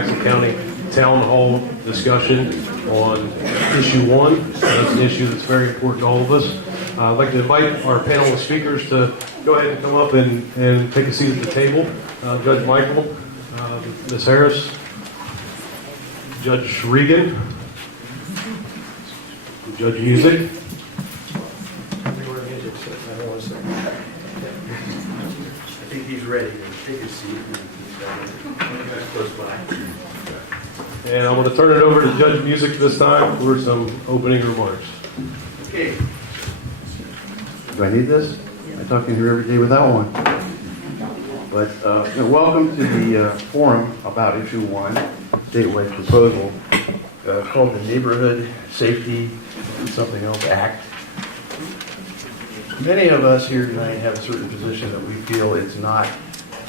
Jackson County Town Hall discussion on issue 1. That's an issue that's very important to all of us. I'd like to invite our panel of speakers to go ahead and come up and take a seat at the table. Judge Michael, Ms. Harris, Judge Regan, Judge Music. I think he's ready to take a seat. Close by. And I'm going to turn it over to Judge Music this time for some opening remarks. Okay. Do I need this? I talk in here every day without one. But welcome to the forum about issue 1, statewide proposal called the Neighborhood Safety and Something Else Act. Many of us here tonight have a certain position that we feel it's not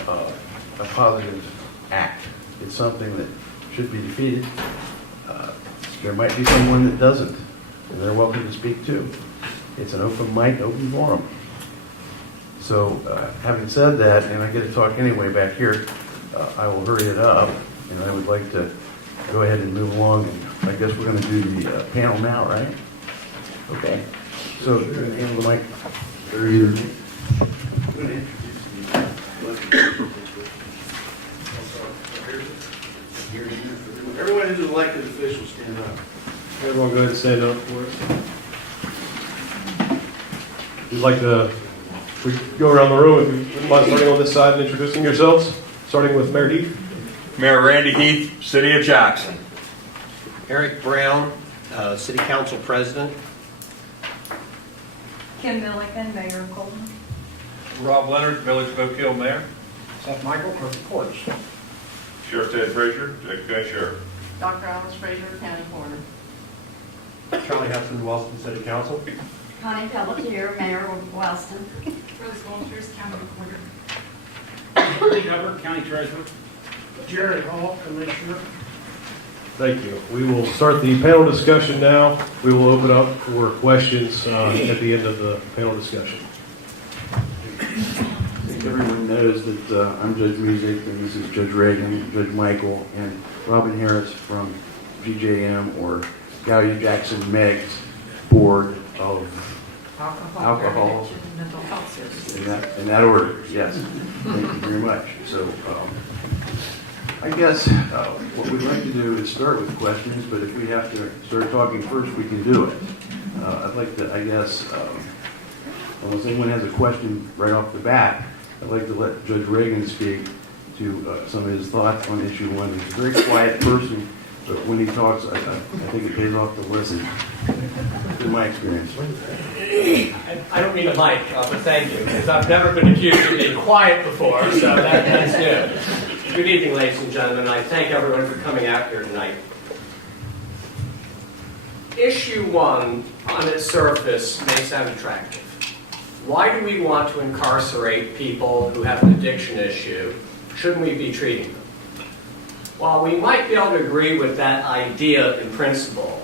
a positive act. It's something that should be defeated. There might be someone that doesn't, and they're welcome to speak too. It's an open mic, open forum. So having said that, and I get to talk anyway back here, I will hurry it up, and I would like to go ahead and move along. And I guess we're going to do the panel now, right? Okay. So handle the mic. Everyone who's an elected official, stand up. Everyone go ahead and stand up for us. We'd like to go around the room, if you wouldn't mind starting on this side and introducing yourselves, starting with Mayor Heath. Mayor Randy Heath, City of Jackson. Eric Brown, City Council President. Kim Milliken, Mayor of Colton. Rob Leonard, Village of Oak Hill Mayor. Seth Michael, Clerk of Courts. Sheriff Ted Frazier, Jackson County Sheriff. Dr. Alice Frazier, County Coroner. Charlie Hudson, Wellston City Council. Connie Pelletier, Mayor of Wellston. Rose Walters, County Recorder. Lee Hubbard, County Treasurer. Jerry Hall, Commissioner. Thank you. We will start the panel discussion now. We will open up for questions at the end of the panel discussion. I think everyone knows that I'm Judge Music, and this is Judge Reagan, Judge Michael, and Robin Harris from GJM, or Gallia Jackson Meg's Board of Alcohol. Mental health services. In that order, yes. Thank you very much. So I guess what we'd like to do is start with questions, but if we have to start talking first, we can do it. I'd like to, I guess, unless anyone has a question right off the bat, I'd like to let Judge Reagan speak to some of his thoughts on issue 1. He's a very quiet person, but when he talks, I think it pays off to listen. In my experience. I don't mean a mic, but thank you, because I've never been accused of being quiet before, so that's new. Good evening, ladies and gentlemen. I thank everyone for coming out here tonight. Issue 1, on its surface, may sound attractive. Why do we want to incarcerate people who have an addiction issue? Shouldn't we be treating them? While we might be able to agree with that idea in principle,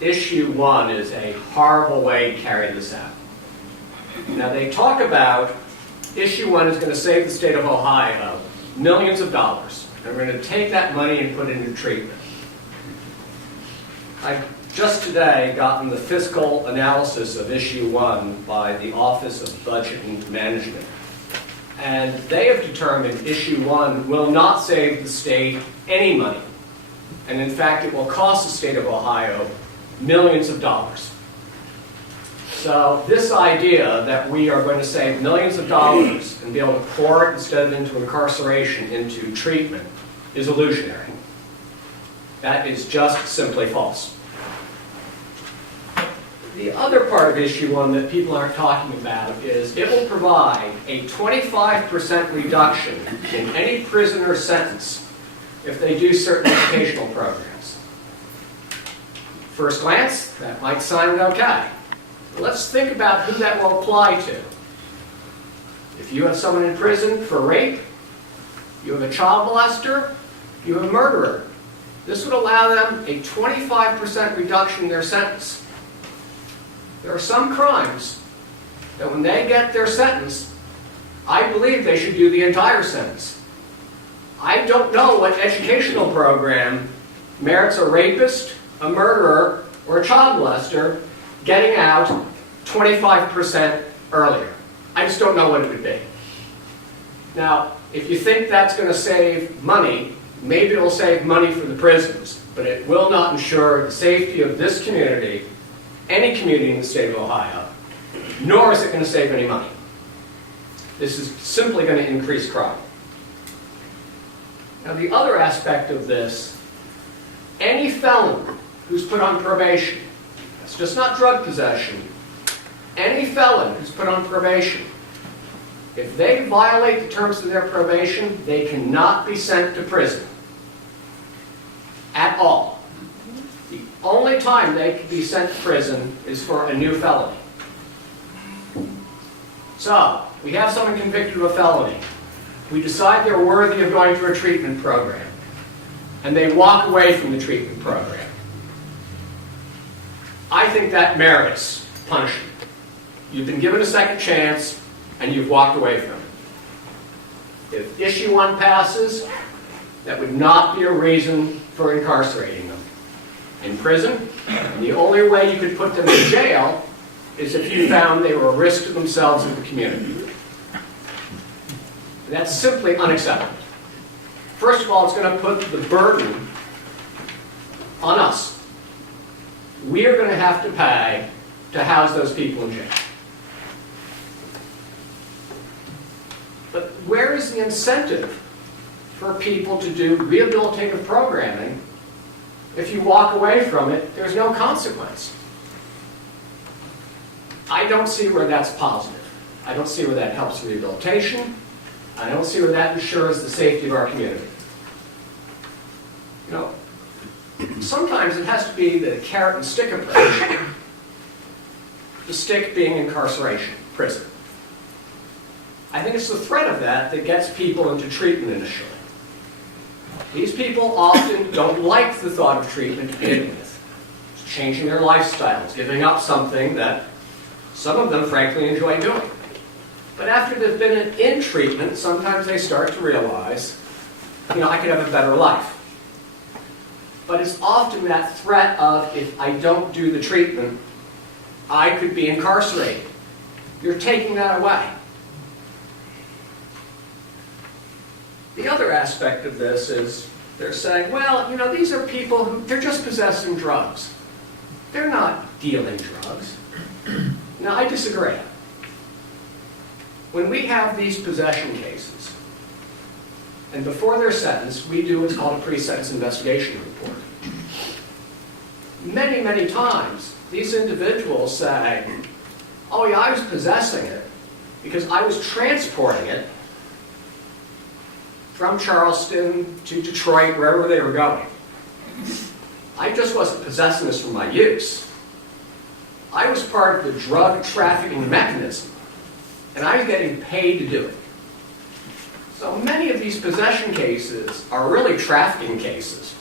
issue 1 is a horrible way to carry this out. Now, they talk about issue 1 is going to save the state of Ohio millions of dollars, and we're going to take that money and put it into treatment. I've just today gotten the fiscal analysis of issue 1 by the Office of Budget and Management, and they have determined issue 1 will not save the state any money, and in fact it will cost the state of Ohio millions of dollars. So this idea that we are going to save millions of dollars and be able to pour it instead of into incarceration into treatment is illusionary. That is just simply false. The other part of issue 1 that people aren't talking about is it will provide a 25% reduction in any prisoner's sentence if they do certain educational programs. First glance, that might sound okay. But let's think about who that will apply to. If you have someone in prison for rape, you have a child molester, you have a murderer, this would allow them a 25% reduction in their sentence. There are some crimes that when they get their sentence, I believe they should do the entire sentence. I don't know what educational program merits a rapist, a murderer, or a child molester getting out 25% earlier. I just don't know what it would be. Now, if you think that's going to save money, maybe it'll save money for the prisons, but it will not ensure the safety of this community, any community in the state of Ohio, nor is it going to save any money. This is simply going to increase crime. Now, the other aspect of this, any felon who's put on probation, that's just not drug possession, any felon who's put on probation, if they violate the terms of their probation, they cannot be sent to prison at all. The only time they can be sent to prison is for a new felony. So, we have someone convicted of a felony. We decide they're worthy of going through a treatment program, and they walk away from the treatment program. I think that merits punishment. You've been given a second chance, and you've walked away from it. If issue 1 passes, that would not be a reason for incarcerating them in prison. And the only way you could put them in jail is if you found they were a risk to themselves and the community. And that's simply unacceptable. First of all, it's going to put the burden on us. We are going to have to pay to house those people in jail. But where is the incentive for people to do rehabilitative programming if you walk away from it, there's no consequence? I don't see where that's positive. I don't see where that helps rehabilitation. I don't see where that ensures the safety of our community. You know, sometimes it has to be the carrot and stick approach. The stick being incarceration, prison. I think it's the threat of that that gets people into treatment initially. These people often don't like the thought of treatment to begin with. It's changing their lifestyles, giving up something that some of them frankly enjoy doing. But after they've been in treatment, sometimes they start to realize, you know, I could have a better life. But it's often that threat of, if I don't do the treatment, I could be incarcerated. You're taking that away. The other aspect of this is they're saying, well, you know, these are people who, they're just possessing drugs. They're not dealing drugs. Now, I disagree. When we have these possession cases, and before they're sentenced, we do what's called a pre-sentence investigation report. Many, many times, these individuals say, oh yeah, I was possessing it because I was transporting it from Charleston to Detroit, wherever they were going. I just wasn't possessing this for my use. I was part of the drug trafficking mechanism, and I was getting paid to do it. So many of these possession cases are really trafficking cases.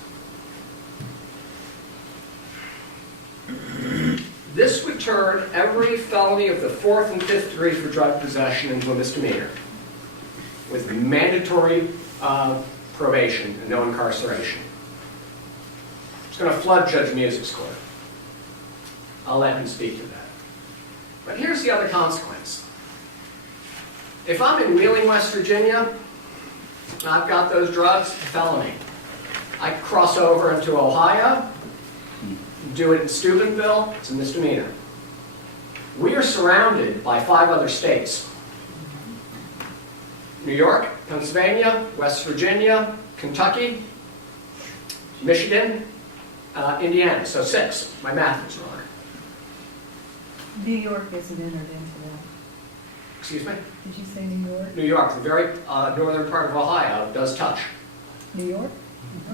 This would turn every felony of the 4th and 5th degree for drug possession into a misdemeanor, with mandatory probation and no incarceration. It's going to flood Judge Music's court. I'll let him speak to that. But here's the other consequence. If I'm in Wheeling, West Virginia, and I've got those drugs, felony. I cross over into Ohio, do it in Steubenville, it's a misdemeanor. We are surrounded by 5 other states. New York, Pennsylvania, West Virginia, Kentucky, Michigan, Indiana, so 6. My math is wrong. New York isn't entered into that. Excuse me? Did you say New York? New York, the very northern part of Ohio, does touch. New York?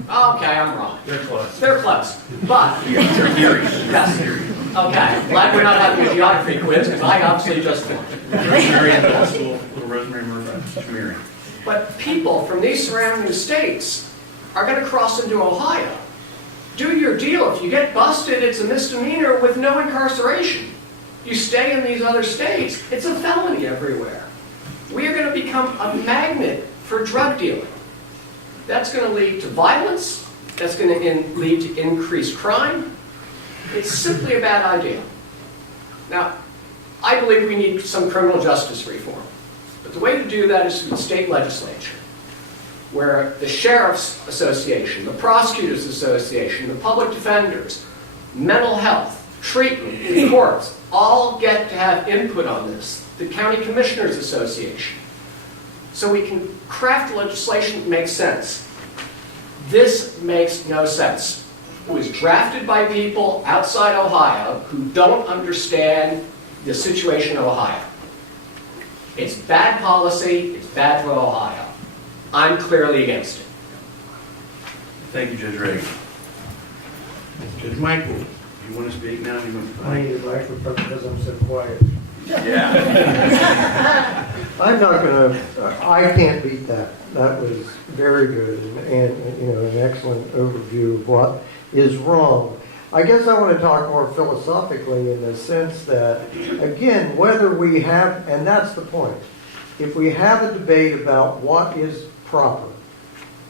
Okay, I'm wrong. They're close. They're close, but, yes. Okay, glad we're not having a geography quiz, because I obviously just won. Rosemary and Middle School, Little Rosemary Murphy. But people from these surrounding states are going to cross into Ohio. Do your deal. If you get busted, it's a misdemeanor with no incarceration. You stay in these other states, it's a felony everywhere. We are going to become a magnet for drug dealing. That's going to lead to violence. That's going to lead to increased crime. It's simply a bad idea. Now, I believe we need some criminal justice reform. But the way to do that is through the state legislature, where the Sheriff's Association, the Prosecutors Association, the public defenders, mental health, treatment, the courts, all get to have input on this. The County Commissioners Association. So we can craft legislation that makes sense. This makes no sense. It was drafted by people outside Ohio who don't understand the situation in Ohio. It's bad policy, it's bad for Ohio. I'm clearly against it. Thank you, Judge Reagan. Judge Michael, you want to speak now? You want to I need a microphone because I'm so quiet. Yeah. I'm not gonna, I can't beat that. That was very good and you know, an excellent overview of what is wrong. I guess I want to talk more philosophically in the sense that, again, whether we have, and that's the point, if we have a debate about what is proper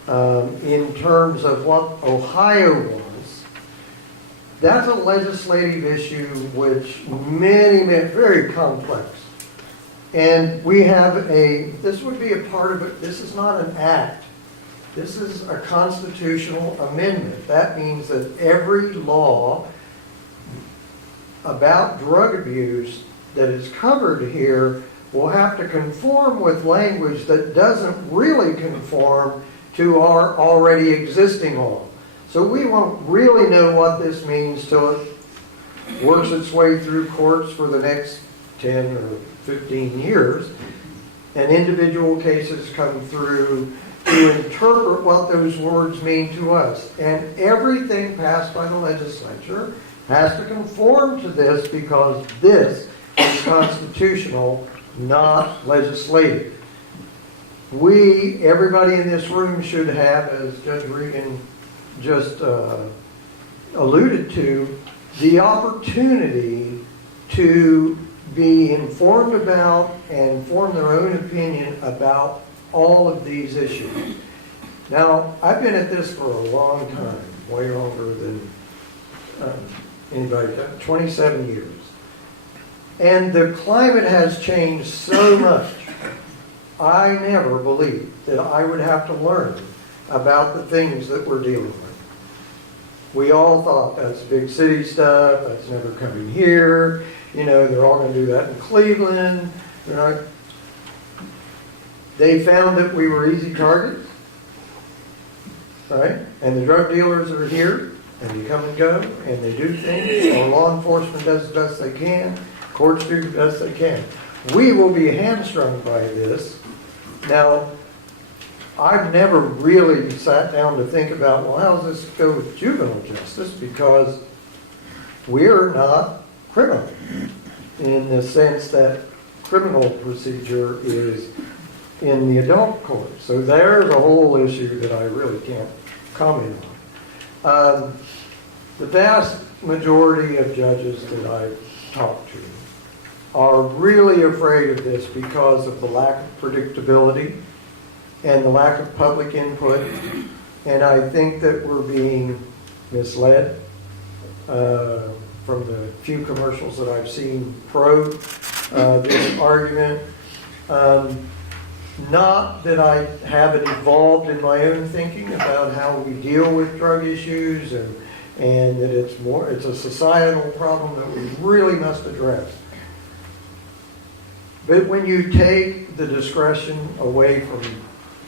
in terms of what Ohio wants, that's a legislative issue which many, very complex. And we have this would be a part of it, this is not an act. This is a constitutional amendment. That means that every law about drug abuse that is covered here will have to conform with language that doesn't really conform to our already existing law. So we won't really know what this means till it works its way through courts for the next 10 or 15 years, and individual cases come through to interpret what those words mean to us. And everything passed by the legislature has to conform to this because this is constitutional, not legislative. Everybody in this room should have, as Judge Regan just alluded to, the opportunity to be informed about and form their own opinion about all of these issues. Now, I've been at this for a long time, way longer than anybody, 27 years. And the climate has changed so much. I never believed that I would have to learn about the things that we're dealing with. We all thought that's big city stuff, that's never coming here, you know, they're all going to do that in Cleveland. They found that we were easy targets, right? And the drug dealers are here, and they come and go, and they do things. Our law enforcement does the best they can. Courts do the best they can. We will be hamstrung by this. Now, I've never really sat down to think about, well, how does this go with juvenile justice? Because we're not criminal in the sense that criminal procedure is in the adult court. So there's a whole issue that I really can't comment on. The vast majority of judges that I've talked to are really afraid of this because of the lack of predictability and the lack of public input. And I think that we're being misled from the few commercials that I've seen pro this argument. Not that I haven't evolved in my own thinking about how we deal with drug issues and that it's a societal problem that we really must address. But when you take the discretion away from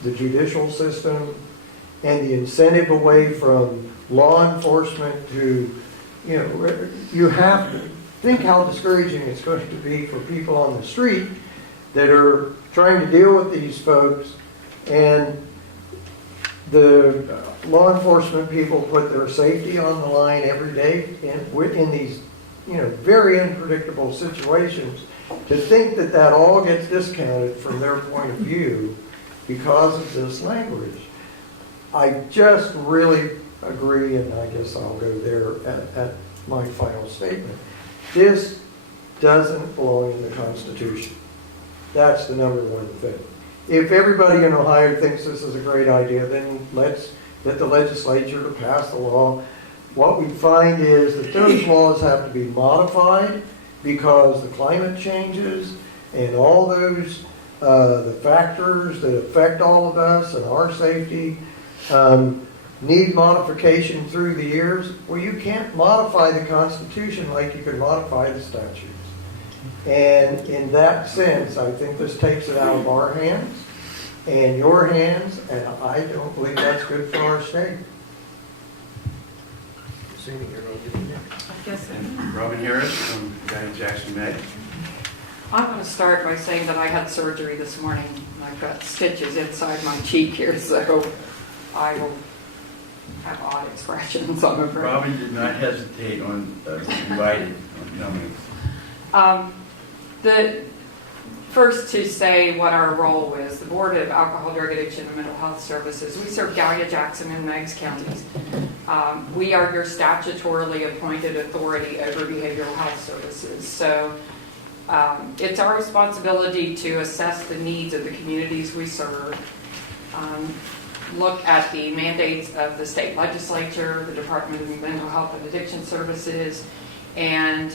the judicial system and the incentive away from law enforcement to, you know, you have to think how discouraging it's going to be for people on the street that are trying to deal with these folks, and the law enforcement people put their safety on the line every day in these, you know, very unpredictable situations. To think that that all gets discounted from their point of view because of this language, I just really agree, and I guess I'll go there at my final statement. This doesn't belong in the Constitution. That's the number one thing. if everybody in Ohio thinks this is a great idea, then let's get the legislature to pass the law. What we find is that those laws have to be modified because the climate changes and all those, the factors that affect all of us and our safety need modification through the years. Well, you can't modify the Constitution like you can modify the statutes. And in that sense, I think this takes it out of our hands and your hands, and I don't believe that's good for our state. Assuming you're going to get in there. I guess And Robin Harris from County of Jackson, May. I'm going to start by saying that I had surgery this morning. And I've got stitches inside my cheek here, so I will have odd expressions, I'm afraid. Robin did not hesitate on invited on coming. The first to say what our role is, the Board of Alcohol, Drug Addiction, and Mental Health Services. We serve Gallia, Jackson, and Meigs counties. We are your statutorily appointed authority over behavioral health services. So it's our responsibility to assess the needs of the communities we serve, look at the mandates of the state legislature, the Department of Mental Health and Addiction Services, and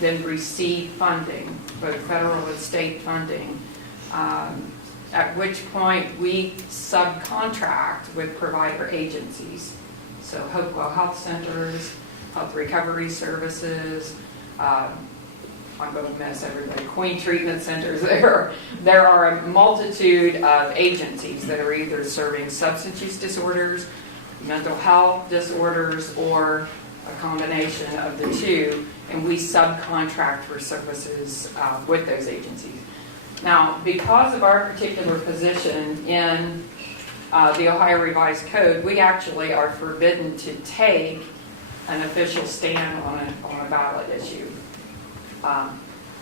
then receive funding, both federal and state funding, at which point we subcontract with provider agencies. So Hopewell Health Centers, Health Recovery Services, I'm going to mess everybody, Queen Treatment Centers. There are a multitude of agencies that are either serving substance use disorders, mental health disorders, or a combination of the two, and we subcontract for services with those agencies. Now, because of our particular position in the Ohio Revised Code, we actually are forbidden to take an official stand on a ballot issue.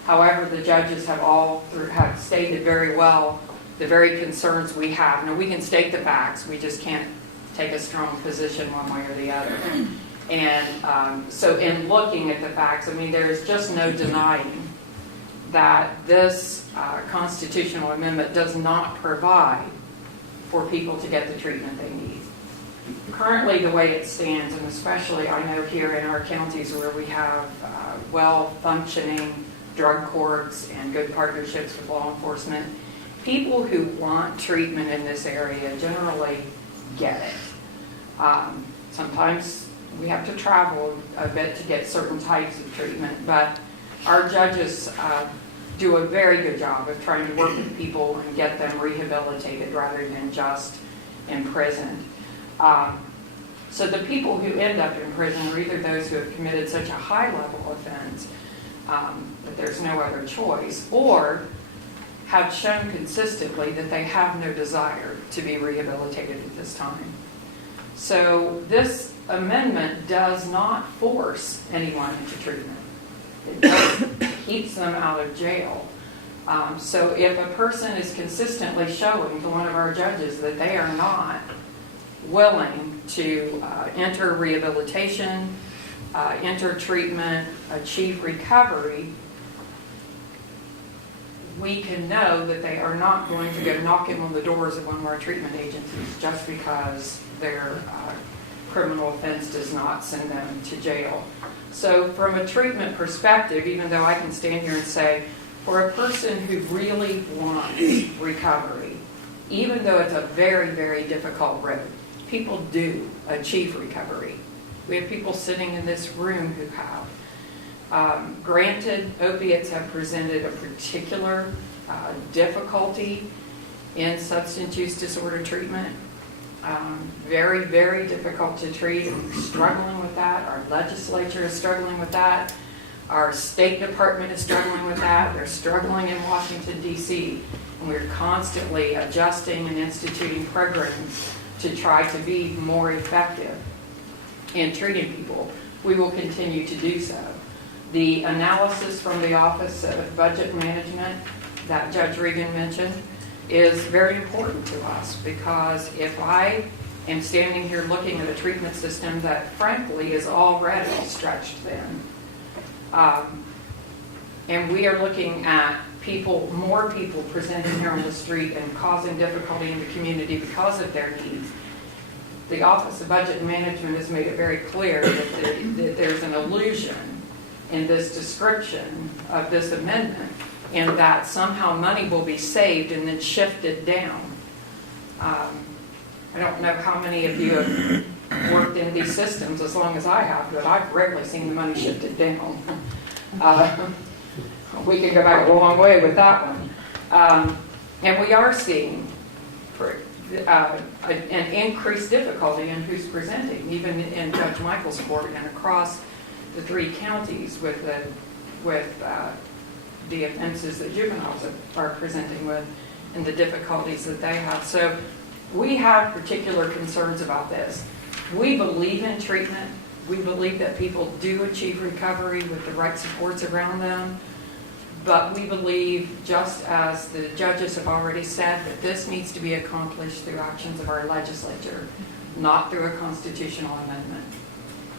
However, the judges have stated very well the very concerns we have. Now, we can state the facts, we just can't take a strong position one way or the other. And so in looking at the facts, I mean, there is just no denying that this constitutional amendment does not provide for people to get the treatment they need. Currently, the way it stands, and especially I know here in our counties where we have well-functioning drug courts and good partnerships with law enforcement, people who want treatment in this area generally get it. Sometimes we have to travel a bit to get certain types of treatment, but our judges do a very good job of trying to work with people and get them rehabilitated rather than just imprisoned. So the people who end up in prison are either those who have committed such a high-level offense that there's no other choice, or have shown consistently that they have no desire to be rehabilitated at this time. So this amendment does not force anyone into treatment. It just keeps them out of jail. So if a person is consistently showing to one of our judges that they are not willing to enter rehabilitation, enter treatment, achieve recovery, we can know that they are not going to go knocking on the doors of one of our treatment agencies just because their criminal offense does not send them to jail. So from a treatment perspective, even though I can stand here and say, for a person who really wants recovery, even though it's a very, very difficult road, people do achieve recovery. We have people sitting in this room who have. Granted, opiates have presented a particular difficulty in substance use disorder treatment. Very, very difficult to treat, and we're struggling with that. Our legislature is struggling with that. Our State Department is struggling with that. They're struggling in Washington, D.C., and we're constantly adjusting and instituting programs to try to be more effective in treating people. We will continue to do so. The analysis from the Office of Budget Management that Judge Regan mentioned is very important to us, because if I am standing here looking at a treatment system that frankly is already stretched thin, and we are looking at more people presenting here on the street and causing difficulty in the community because of their needs. The Office of Budget and Management has made it very clear that there's an illusion in this description of this amendment, and that somehow money will be saved and then shifted down. I don't know how many of you have worked in these systems as long as I have, but I've rarely seen the money shifted down. We could go back a long way with that one. And we are seeing an increased difficulty in who's presenting, even in Judge Michael's court and across the 3 counties with the offenses that juveniles are presenting with and the difficulties that they have. So we have particular concerns about this. We believe in treatment. We believe that people do achieve recovery with the right supports around them. But we believe, just as the judges have already said, that this needs to be accomplished through actions of our legislature, not through a constitutional amendment.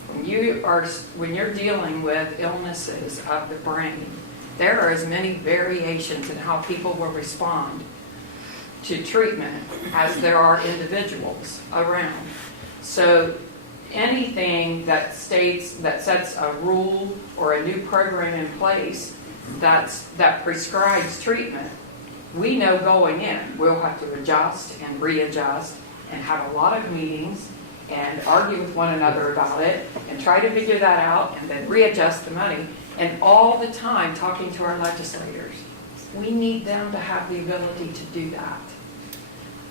When you're dealing with illnesses of the brain, there are as many variations in how people will respond to treatment as there are individuals around. So anything that sets a rule or a new program in place that prescribes treatment, we know going in we'll have to adjust and readjust and have a lot of meetings and argue with one another about it and try to figure that out and then readjust the money, and all the time talking to our legislators. We need them to have the ability to do that.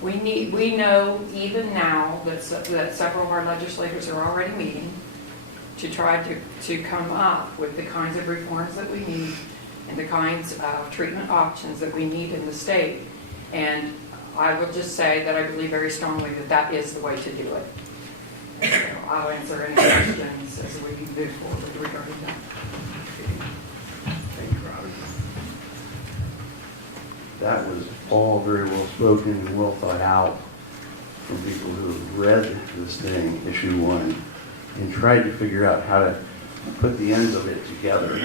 We know even now that several of our legislators are already meeting to try to come up with the kinds of reforms that we need and the kinds of treatment options that we need in the state. And I will just say that I believe very strongly that that is the way to do it. And so I'll answer any questions as we move forward regarding that. Thank you, Robin. That was all very well spoken and well thought out from people who have read this thing, issue 1, and tried to figure out how to put the ends of it together.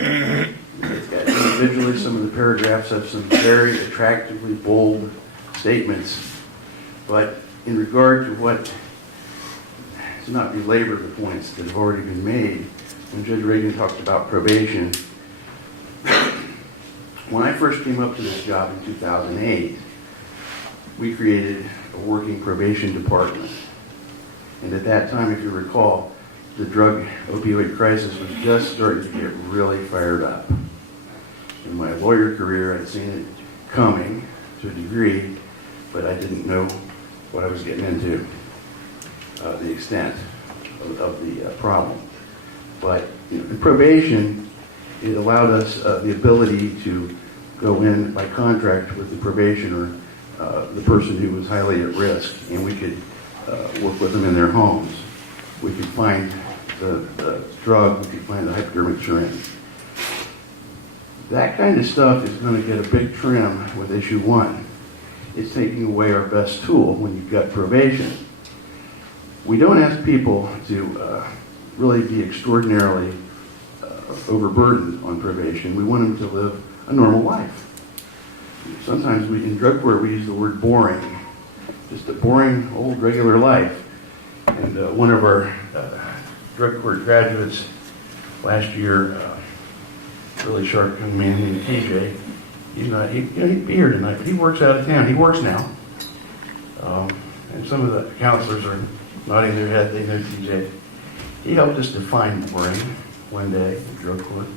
It's got individually, some of the paragraphs have some very attractively bold statements, but in regard to what, to not belabor the points that have already been made, when Judge Reagan talked about probation, when I first came up to this job in 2008, we created a working probation department. And at that time, if you recall, the drug opioid crisis was just starting to get really fired up. In my lawyer career, I'd seen it coming to a degree, but I didn't know what I was getting into, the extent of the problem. But in probation, it allowed us the ability to go in by contract with the probationer, the person who was highly at risk, and we could work with them in their homes. We could find the drug, we could find the hypodermic syringe. That kind of stuff is going to get a big trim with issue 1. It's taking away our best tool when you've got probation. We don't ask people to really be extraordinarily overburdened on probation. We want them to live a normal life. Sometimes in drug court we use the word boring, just a boring old regular life. And one of our drug court graduates last year, really sharp young man named TJ, he'd be here tonight, but he works out of town. He works now. And some of the counselors are nodding their head, they know TJ. He helped us define boring one day in drug court.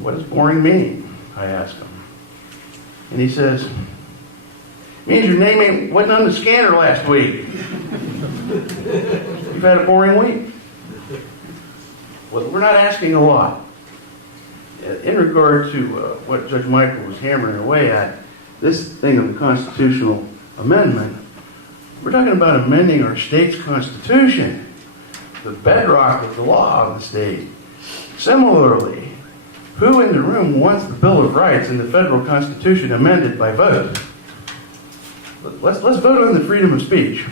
What does boring mean? I asked him. And he says, means your name wasn't on the scanner last week. You've had a boring week. Well, we're not asking a lot. In regard to what Judge Michael was hammering away at, this thing of the constitutional amendment, we're talking about amending our state's constitution, the bedrock of the law of the state. Similarly, who in the room wants the Bill of Rights and the federal constitution amended by vote? Let's vote on the freedom of speech.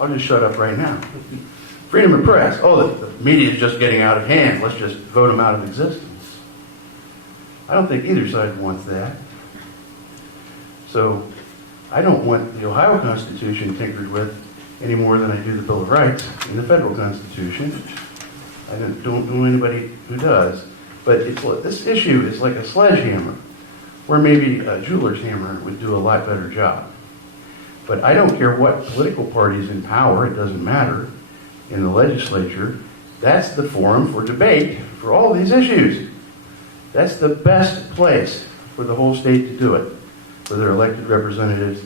I'll just shut up right now. Freedom of press. Oh, the media is just getting out of hand. Let's just vote them out of existence. I don't think either side wants that. So I don't want the Ohio Constitution tinkered with any more than I do the Bill of Rights in the federal Constitution. I don't know anybody who does. But this issue is like a sledgehammer, where maybe a jeweler's hammer would do a lot better job. But I don't care what political party's in power, it doesn't matter, in the legislature. That's the forum for debate for all these issues. That's the best place for the whole state to do it, for their elected representatives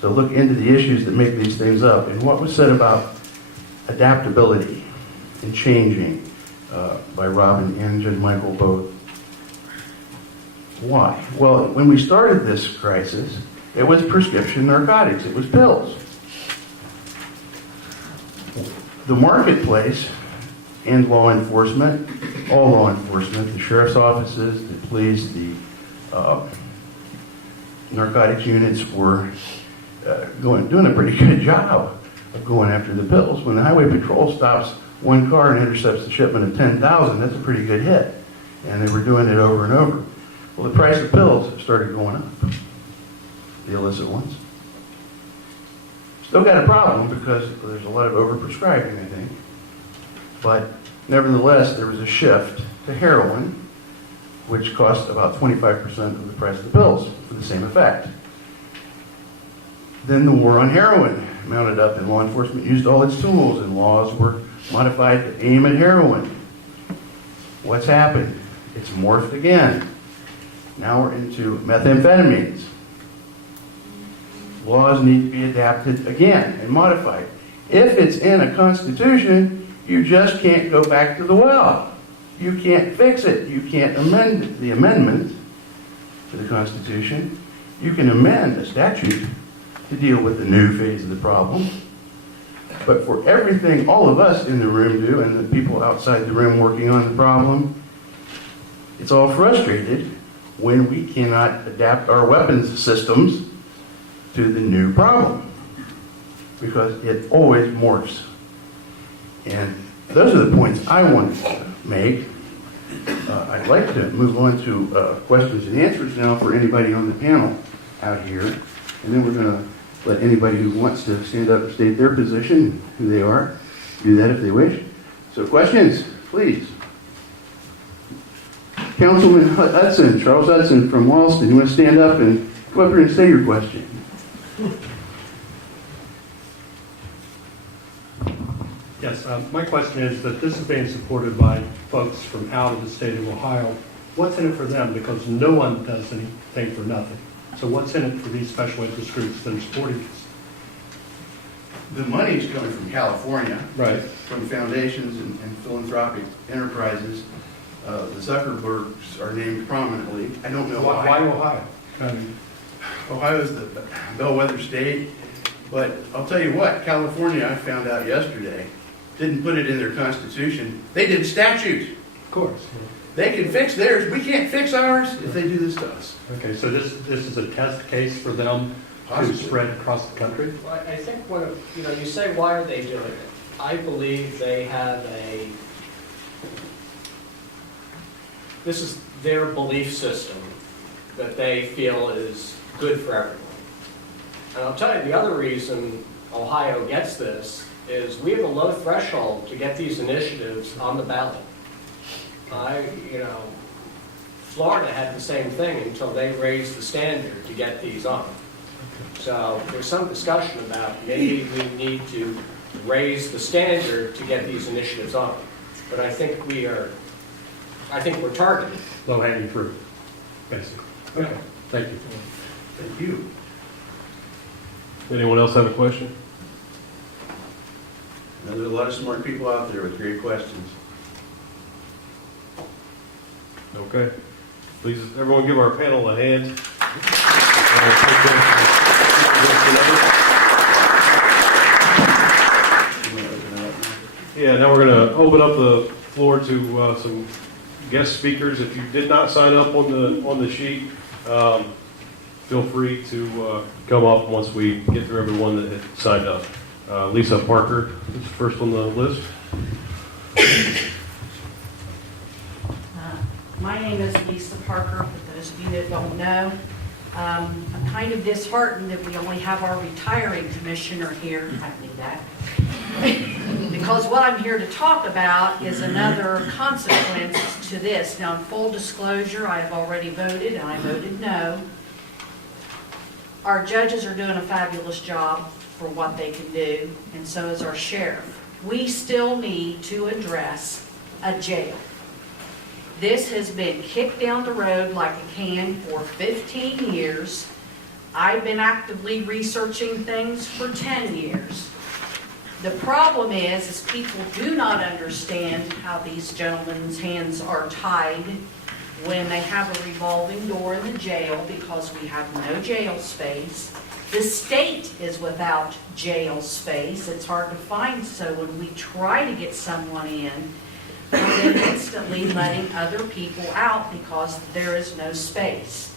to look into the issues that make these things up. And what was said about adaptability and changing by Robin and Judge Michael both. Why? Well, when we started this crisis, it was prescription narcotics. It was pills. The marketplace and law enforcement, all law enforcement, the sheriff's offices, the police, the narcotics units were doing a pretty good job of going after the pills. When the highway patrol stops one car and intercepts the shipment of 10,000, that's a pretty good hit. And they were doing it over and over. Well, the price of pills started going up, the illicit ones. Still got a problem because there's a lot of overprescribing, I think. But nevertheless, there was a shift to heroin, which cost about 25% of the price of the pills for the same effect. Then the war on heroin mounted up, and law enforcement used all its tools, and laws were modified to aim at heroin. What's happened? It's morphed again. Now we're into methamphetamines. Laws need to be adapted again and modified. If it's in a constitution, you just can't go back to the well. You can't fix it. You can't amend the amendment to the Constitution. You can amend a statute to deal with the new phase of the problem. But for everything all of us in the room do, and the people outside the room working on the problem, it's all frustrated when we cannot adapt our weapons systems to the new problem, because it always morphs. And those are the points I wanted to make. I'd like to move on to questions and answers now for anybody on the panel out here. And then we're going to let anybody who wants to stand up and state their position, who they are, do that if they wish. So questions, please. Councilman Hudson, Charles Hudson from Walston, you want to stand up and come up here and say your question? Yes, my question is that this is being supported by folks from out of the state of Ohio. What's in it for them? Because no one does anything for nothing. So what's in it for these special interest groups that are supporting this? The money's coming from California, Right. from foundations and philanthropic enterprises. The Zuckerbergs are named prominently. I don't know why. Why Ohio? Ohio's the bellwether state, but I'll tell you what, California, I found out yesterday, didn't put it in their constitution. They did statute. Of course. They can fix theirs. We can't fix ours if they do this to us. Okay, so this is a test case for them to Possibly. spread across the country? Well, I think you say, why are they doing it? I believe they have this is their belief system that they feel is good for everyone. And I'll tell you, the other reason Ohio gets this is we have a low threshold to get these initiatives on the ballot. Florida had the same thing until they raised the standard to get these on. So there's some discussion about maybe we need to raise the standard to get these initiatives on. But I think we're targeted. Low-hanging fruit, basically. Okay, thank you. Thank you. Anyone else have a question? Now, there's a lot of smart people out there with great questions. Okay. Please, everyone give our panel a hand. Yeah, now we're going to open up the floor to some guest speakers. If you did not sign up on the sheet, feel free to come up once we get through everyone that had signed up. Lisa Parker is first on the list. My name is Lisa Parker, for those of you that don't know. I'm kind of disheartened that we only have our retiring commissioner here. I need that. Because what I'm here to talk about is another consequence to this. Now, in full disclosure, I have already voted, and I voted no. Our judges are doing a fabulous job for what they can do, and so is our sheriff. We still need to address a jail. This has been kicked down the road like a can for 15 years. I've been actively researching things for 10 years. The problem is people do not understand how these gentlemen's hands are tied when they have a revolving door in the jail because we have no jail space. The state is without jail space. It's hard to find, so when we try to get someone in, we're then instantly letting other people out because there is no space.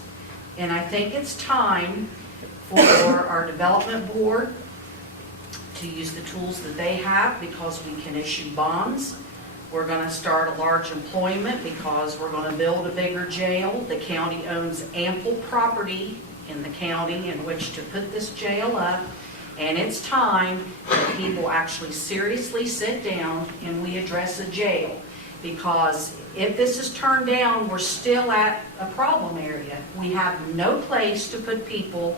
And I think it's time for our development board to use the tools that they have because we can issue bonds. We're going to start a large employment because we're going to build a bigger jail. The county owns ample property in the county in which to put this jail up. And it's time that people actually seriously sit down and we address a jail. Because if this is turned down, we're still at a problem area. We have no place to put people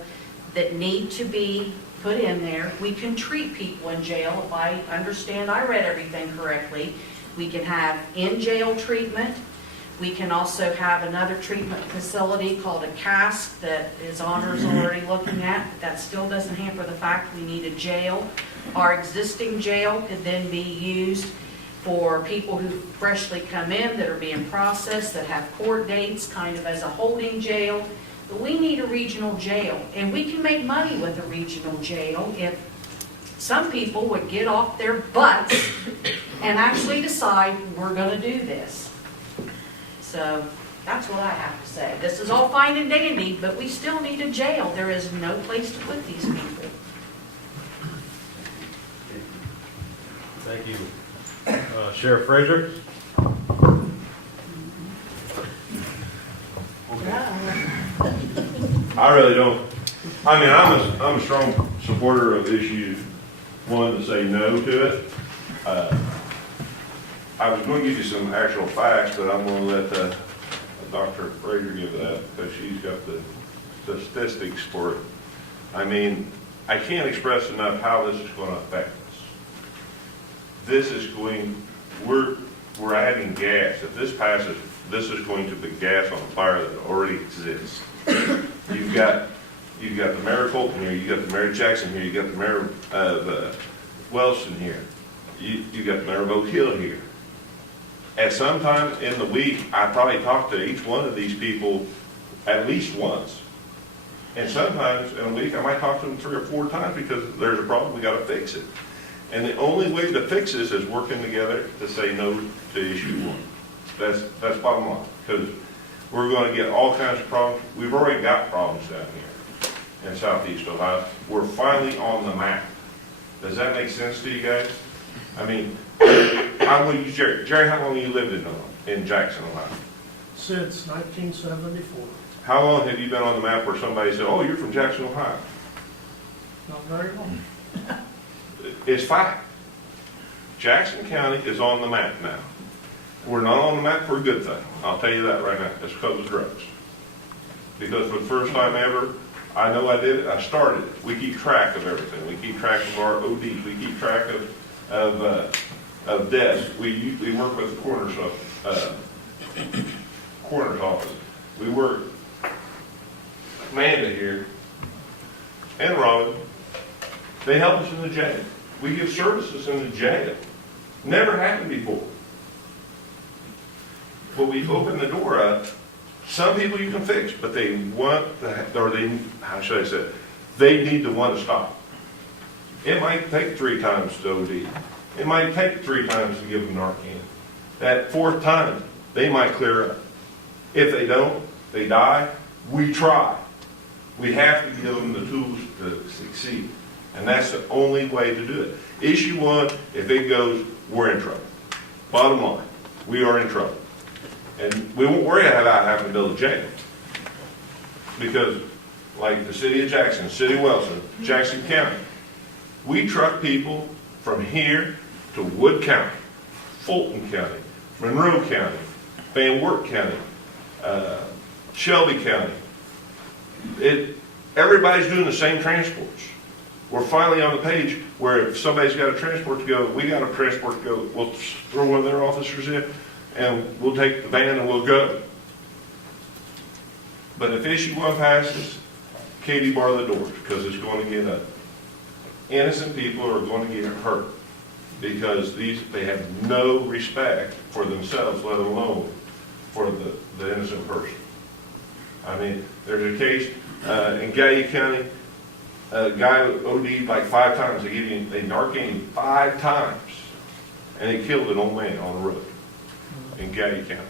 that need to be put in there. We can treat people in jail. If I understand, I read everything correctly. We can have in-jail treatment. We can also have another treatment facility called a CASC that is Honor's already looking at. That still doesn't hamper the fact we need a jail. Our existing jail could then be used for people who freshly come in that are being processed, that have court dates, kind of as a holding jail. But we need a regional jail, and we can make money with a regional jail if some people would get off their butts and actually decide we're going to do this. So that's what I have to say. This is all fine and dandy, but we still need a jail. There is no place to put these people. Thank you. Sheriff Frazier? I really don't. I mean, I'm a strong supporter of issue one to say no to it. I was going to give you some actual facts, but I'm going to let Dr. Frazier give that because she's got the statistics for it. I mean, I can't express enough how this is going to affect us. This is going, we're adding gas. If this passes, this is going to be gas on a fire that already exists. You've got the Mayor of Colton here, you've got the Mayor of Jackson here, you've got the Mayor of Wellston here, you've got the Mayor of Oak Hill here. At some time in the week, I probably talk to each one of these people at least once. And sometimes in a week, I might talk to them 3 or 4 times because there's a problem, we got to fix it. And the only way to fix this is working together to say no to issue 1. That's bottom line. Because we're going to get all kinds of problems. We've already got problems down here in Southeast Ohio. We're finally on the map. Does that make sense to you guys? I mean, I will use Jerry. Jerry, how long have you lived in Jackson, Ohio? Since 1974. How long have you been on the map where somebody said, oh, you're from Jackson, Ohio? Not very long. It's fact. Jackson County is on the map now. We're not on the map for a good thing. I'll tell you that right now. It's because of drugs. Because for the first time ever, I know I did it, I started it. We keep track of everything. We keep track of our ODs. We keep track of deaths. We work with the coroner's office. We work, Amanda here, and Robin, they help us in the jail. We give services in the jail. Never happened before. But we open the door up. Some people you can fix, but they want, how should I say it? They need to want to stop. It might take 3 times to OD. It might take 3 times to give them Narcan. That 4th time, they might clear up. If they don't, they die. We try. We have to give them the tools to succeed. And that's the only way to do it. Issue 1, if it goes, we're in trouble. Bottom line, we are in trouble. And we won't worry about having to build a jail. Because like the city of Jackson, city of Wilson, Jackson County, we truck people from here to Wood County, Fulton County, Monroe County, Van Wert County, Shelby County. Everybody's doing the same transports. We're finally on the page where if somebody's got a transport to go, we got a transport to go, we'll throw one of their officers in and we'll take the van and we'll go. But if issue 1 passes, Katie, bar the doors, because it's going to get ugly. Innocent people are going to get hurt because they have no respect for themselves, let alone for the innocent person. I mean, there's a case in Gay County, a guy OD'd like 5 times. They narcaned him 5 times, and they killed an old man on the road in Gay County.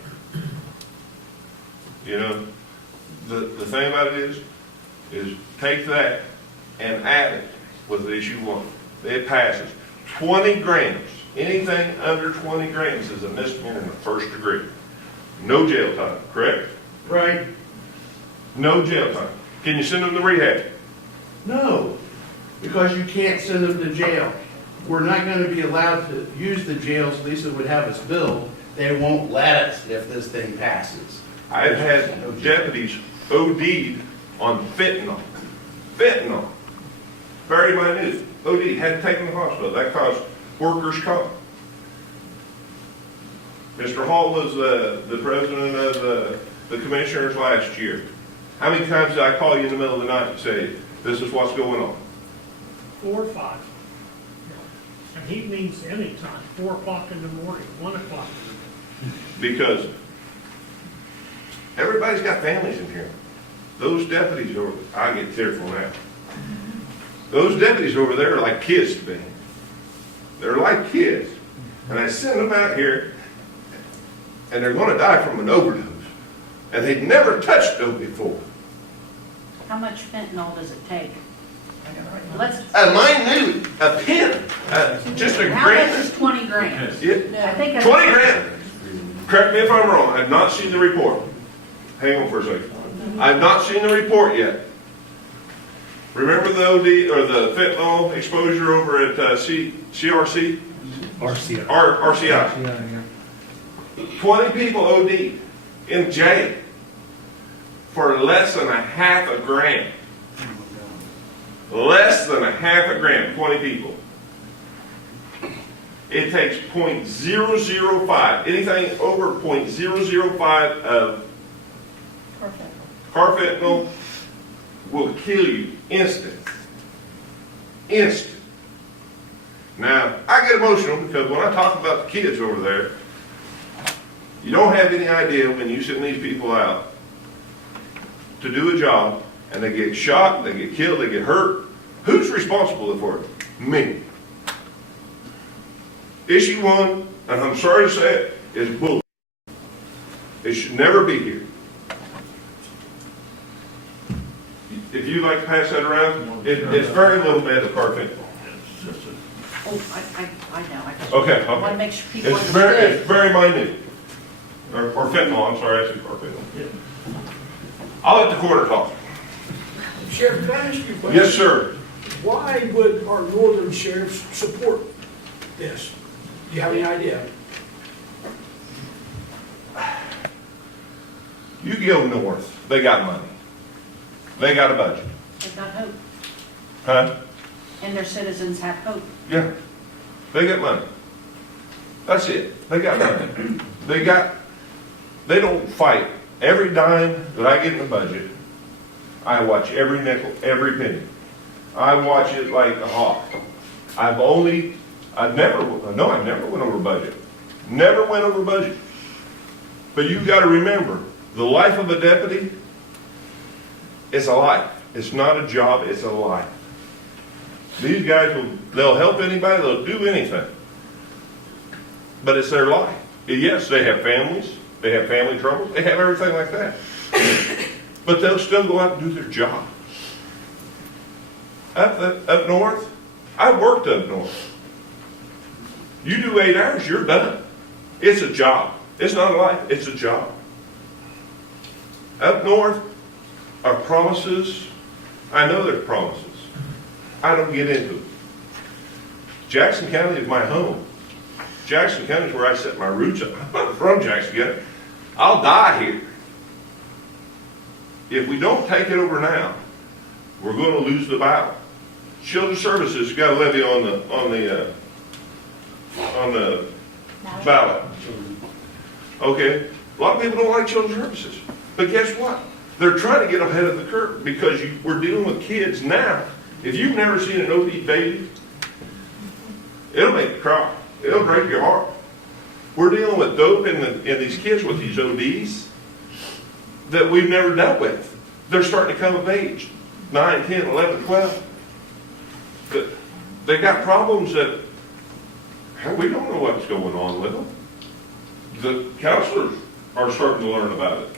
You know, the thing about it is take that and add it with issue 1. It passes. 20 grams. Anything under 20 grams is a misdemeanor in the 1st degree. No jail time, correct? Right? No jail time. Can you send them to rehab? No, because you can't send them to jail. We're not going to be allowed to use the jails Lisa would have us build. They won't let us if this thing passes. I've had deputies OD'd on fentanyl. Fentanyl. Very minute. OD. Had to take them to the hospital. That caused workers' comp. Mr. Hall was the president of the commissioners last year. How many times did I call you in the middle of the night and say, this is what's going on? 4 or 5. And he means anytime, 4 o'clock in the morning, 1 o'clock. Because everybody's got families in here. Those deputies over, I get tearful now. Those deputies over there are like kids to me. They're like kids. And I send them out here, and they're going to die from an overdose. And they've never touched dope before. How much fentanyl does it take? Let's, A pin, just a how much gram. is 20 grams? Yeah. I think 20 grand. Correct me if I'm wrong. I've not seen the report. Hang on for a second. I've not seen the report yet. Remember the OD or the fentanyl exposure over at CRC? RCI. 20 people OD in jail for less than a half a gram. Less than a half a gram, 20 people. It takes 0.005, anything over 0.005 of carfentanil will kill you instant. Instant. Now, I get emotional because when I talk about the kids over there, you don't have any idea when you send these people out to do a job and they get shot, they get killed, they get hurt. Who's responsible for it? Me. Issue 1, and I'm sorry to say it, is bull. It should never be here. If you'd like to pass that around, it's very little bit of carfentanil. Oh, I know. Okay. I want to make sure people It's understand. very minute. Or fentanyl, I'm sorry, I said carfentanil. I'll let the coroner talk. Sheriff, can I ask you a question? Yes, sir. Why would our northern sheriffs support this? Do you have any idea? You go north, they got money. They got a budget. They've got hope, Huh? and their citizens have hope. Yeah. They got money. That's it. They got money. They don't fight. Every dime that I get in the budget, I watch every nickel, every penny. I watch it like a hawk. I never went over budget. Never went over budget. But you've got to remember, the life of a deputy is a life. It's not a job, it's a life. These guys they'll help anybody, they'll do anything. But it's their life. Yes, they have families, they have family troubles, they have everything like that. But they'll still go out and do their job. Up north, I worked up north. You do 8 hours, you're done. It's a job. It's not a life, it's a job. Up north are promises. I know they're promises. I don't get into it. Jackson County is my home. Jackson County is where I set my roots up. I'm not from Jackson County. I'll die here. If we don't take it over now, we're going to lose the battle. Children's Services got a levy on the ballot. Okay, a lot of people don't like Children's Services, but guess what? They're trying to get ahead of the curve because we're dealing with kids now. If you've never seen an OD baby, it'll make you cry. It'll break your heart. We're dealing with dope and these kids with these ODs that we've never dealt with. They're starting to come of age, 9, 10, 11, 12. But they got problems that we don't know what's going on with them. The counselors are starting to learn about it.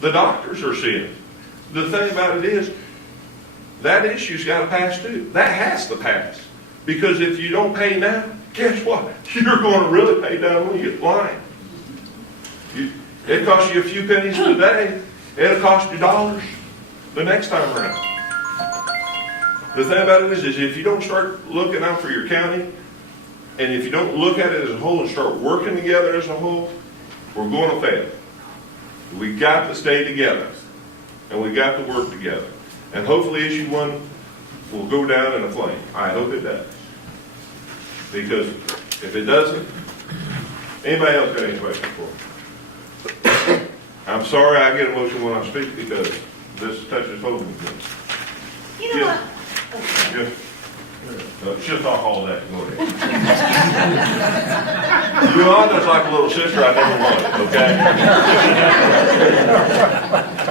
The doctors are seeing it. The thing about it is, that issue's got to pass too. That has to pass. Because if you don't pay now, guess what? You're going to really pay down when you get blind. It costs you a few pennies today. It'll cost you dollars the next time around. The thing about it is if you don't start looking out for your county, and if you don't look at it as a whole and start working together as a whole, we're going to fail. We got to stay together, and we got to work together. And hopefully issue 1 will go down in a flame. I hope it does. Because if it doesn't, anybody else got any questions for me? I'm sorry I get emotional when I speak because this touches home with me. You know what? She'll talk all that. Go ahead. Yolanda's like a little sister I never wanted, okay?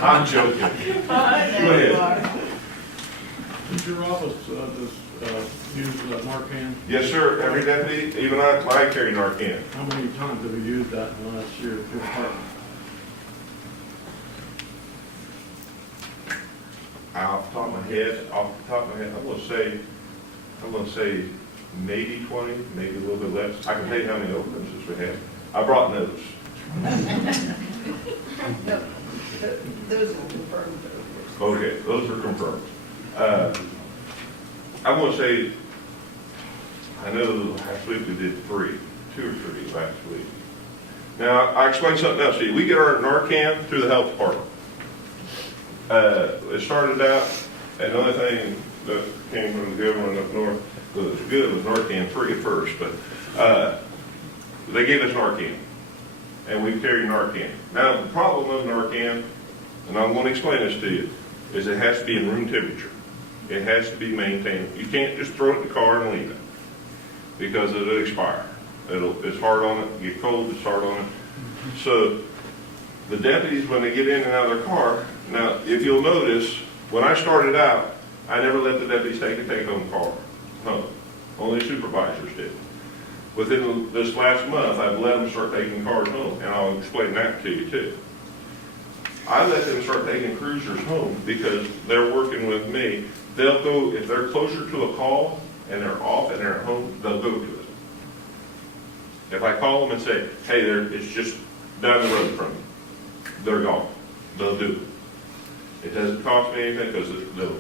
I'm joking. Go ahead. Does your office use Narcan? Yes, sir. Every deputy, even I carry Narcan. How many times have you used that in the last year at your department? Off the top of my head, I'm gonna say maybe 20, maybe a little bit less. I can tell you how many overdoses we had. I brought notes. Those are confirmed. Okay, those are confirmed. I'm gonna say, I know last week we did 2 or 3 last week. Now, I explained something else to you. We get our Narcan through the health department. It started out, and the only thing that came from the government up north that was good was Narcan 3 at first, but they gave us Narcan, and we carry Narcan. Now, the problem of Narcan, and I'm going to explain this to you, is it has to be in room temperature. It has to be maintained. You can't just throw it in the car and leave it, because it'll expire. It's hard on it, get cold, it's hard on it. So the deputies, when they get in and out of their car, now, if you'll notice, when I started out, I never let the deputies take a take-home car home. Only supervisors did. Within this last month, I've let them start taking cars home, and I'll explain that to you too. I let them start taking cruisers home because they're working with me. They'll go, if they're closer to a call and they're off and they're at home, they'll go to it. If I call them and say, hey, it's just down the road from me, they're gone. They'll do it. It doesn't cost me anything because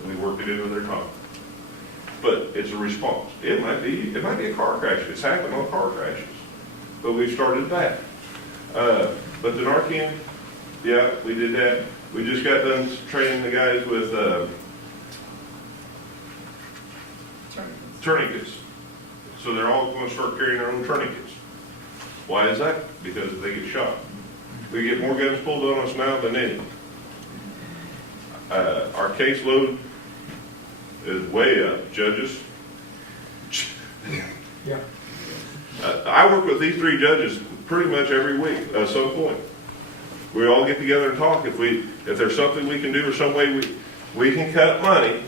we work it into their time. But it's a response. It might be a car crash. It's happened on car crashes. But we've started that. But the Narcan, yeah, we did that. We just got done training the guys with tourniquets. So they're all going to start carrying their own tourniquets. Why is that? Because they get shot. We get more guns pulled on us now than any. Our caseload is way up, judges. Yeah. I work with these 3 judges pretty much every week at some point. We all get together and talk. If there's something we can do or some way we can cut money,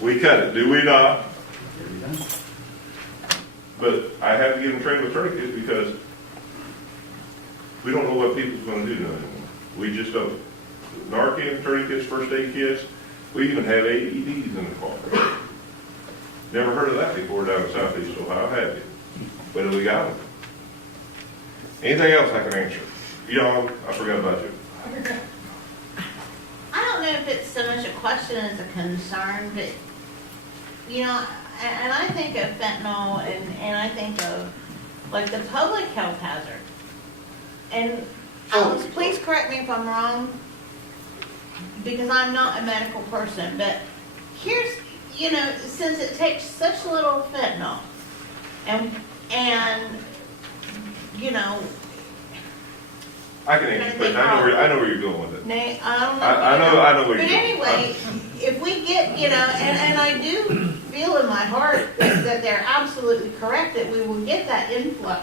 we cut it. Do we not? But I have to get them trained with tourniquets because we don't know what people's going to do anymore. We just don't. Narcan, tourniquets, first aid kits. We even have AEDs in the car. Never heard of that before down in Southeast Ohio, have you? But we got them. Anything else I can answer? Y'all, I forgot about you. I don't know if it's so much a question as a concern, but, you know, and I think of fentanyl and I think of like the public health hazard. And Alex, please correct me if I'm wrong, because I'm not a medical person, but here's, you know, since it takes such little fentanyl and, you know, I can answer, but I know where you're going with it. Nay, I don't know. I know where But you're going. anyway, if we get, you know, and I do feel in my heart that they're absolutely correct, that we will get that influx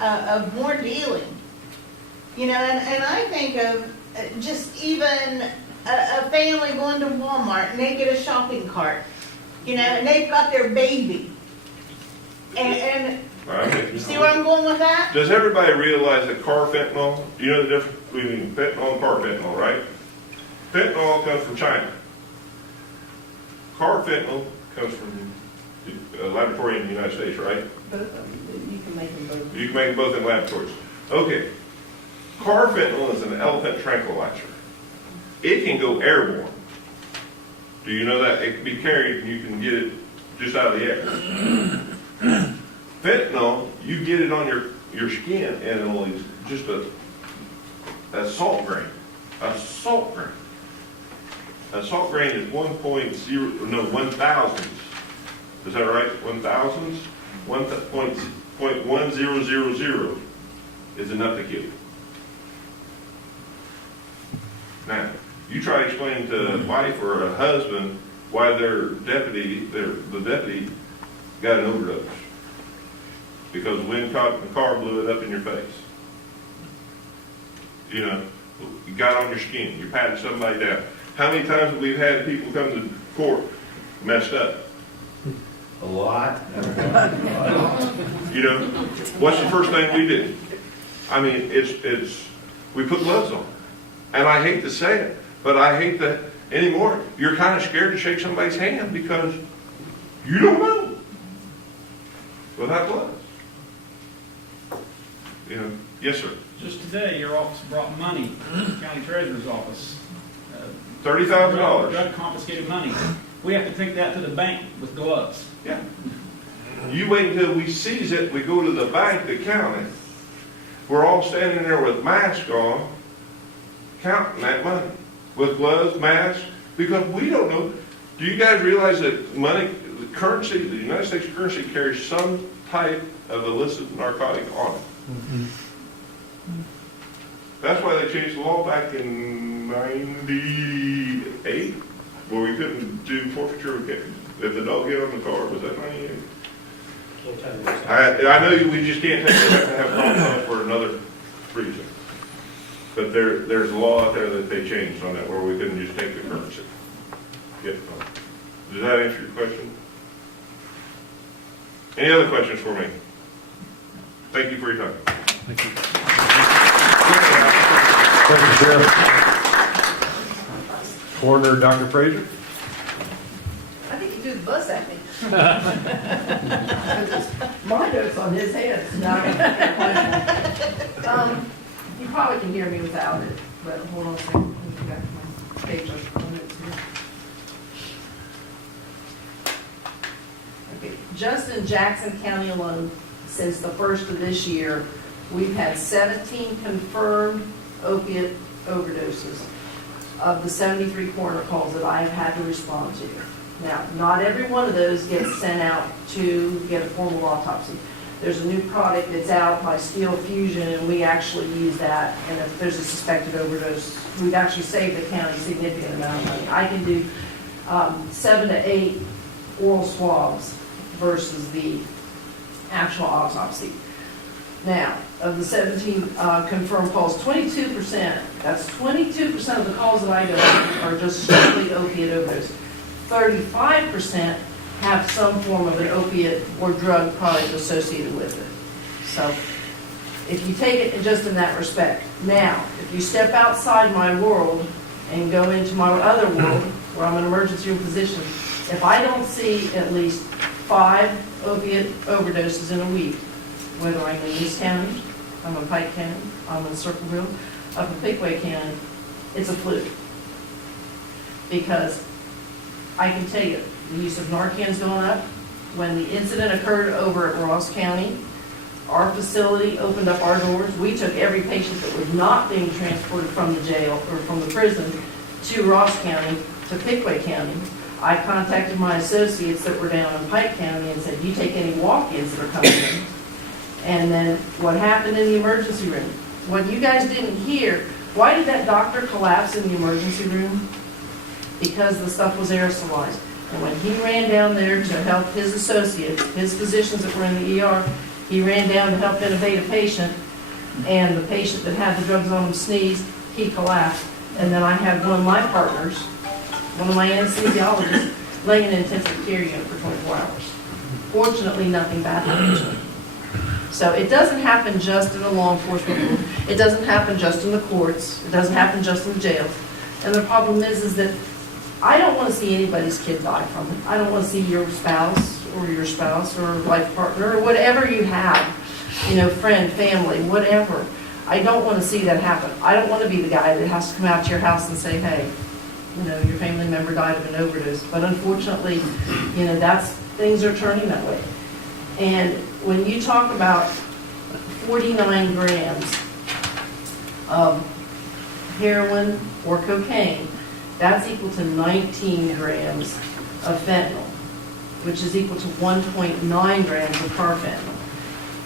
of more dealing. You know, and I think of just even a family going to Walmart and they get a shopping cart, you know, and they've got their baby. And you see where I'm going with that? Does everybody realize that car fentanyl, you know the difference between fentanyl and car fentanyl, right? Fentanyl comes from China. Car fentanyl comes from a laboratory in the United States, right? Both of them, you can make them both. You can make both in laboratories. Okay. Car fentanyl is an elephant tranquilizer. It can go airborne. Do you know that? It can be carried and you can get it just out of the air. Fentanyl, you get it on your skin and it'll just a salt grain. A salt grain. A salt grain is 1.0, no, 1,000. Is that right? 1,000s? 1.1000 is enough to kill you. Now, you try to explain to a wife or a husband why the deputy got an overdose. Because the wind caught in the car, blew it up in your face. You know, you got on your skin, you patted somebody down. How many times have we had people come to court messed up? A lot. You know, what's the first thing we did? I mean, we put gloves on. And I hate to say it, but I hate that anymore. You're kind of scared to shake somebody's hand because you don't know without gloves. You know, yes, sir. Just today, your office brought money, county treasurer's office. $30,000. Drug confiscated money. We have to take that to the bank with gloves. Yeah. You wait until we seize it, we go to the bank to count it. We're all standing there with masks on, counting that money. With gloves, masks, because we don't know. Do you guys realize that money, the currency, the United States currency carries some type of illicit narcotic on it? Mm-hmm. That's why they changed the law back in 98, where we couldn't do forfeiture if the dog hit on the car. Was that 98? I know we just can't take it. We have to have compound for another reason. But there's a law out there that they changed on that where we couldn't just take the currency. Does that answer your question? Any other questions for me? Thank you for your time. Thank you. Thank you, Sheriff. Coroner Dr. Frazier. I think you do the bus acting. My note's on his hands. You probably can hear me without it, but hold on a second. I got my paper. Okay, just in Jackson County alone, since the first of this year, we've had 17 confirmed opiate overdoses of the 73 coroner calls that I have had to respond to. Now, not every one of those gets sent out to get a formal autopsy. There's a new product that's out by Steel Fusion, and we actually use that. And if there's a suspected overdose, we've actually saved the county a significant amount of money. I can do 7 to 8 oral swabs versus the actual autopsy. Now, of the 17 confirmed calls, 22%, that's 22% of the calls that I go on are just strictly opiate overdose. 35% have some form of an opiate or drug product associated with it. So, if you take it just in that respect. Now, if you step outside my world and go into my other world, where I'm an emergency room physician, if I don't see at least 5 opiate overdoses in a week, whether I'm in East County, I'm in Pike County, I'm in Circleville, up in Pickaway County, it's a fluke. Because I can tell you, the use of Narcan's going up. When the incident occurred over at Ross County, our facility opened up our doors. We took every patient that was not being transported from the jail or from the prison to Ross County, to Pickaway County. I contacted my associates that were down in Pike County and said, you take any walk-ins that are coming in. And then what happened in the emergency room? What you guys didn't hear, why did that doctor collapse in the emergency room? Because the stuff was aerosolized. And when he ran down there to help his associates, his physicians that were in the ER, he ran down to help intubate a patient, and the patient that had the drugs on him sneezed, he collapsed. And then I had one of my partners, one of my anesthesiologists, laying in an intensive care unit for 24 hours. Fortunately, nothing bad happened to him. So it doesn't happen just in the law enforcement group. It doesn't happen just in the courts. It doesn't happen just in the jails. And the problem is that I don't want to see anybody's kid die from it. I don't want to see your spouse or life partner or whatever you have, friend, family, whatever. I don't want to see that happen. I don't want to be the guy that has to come out to your house and say, hey, your family member died of an overdose. But unfortunately, things are turning that way. And when you talk about 49 grams of heroin or cocaine, that's equal to 19 grams of fentanyl, which is equal to 1.9 grams of carfentanil.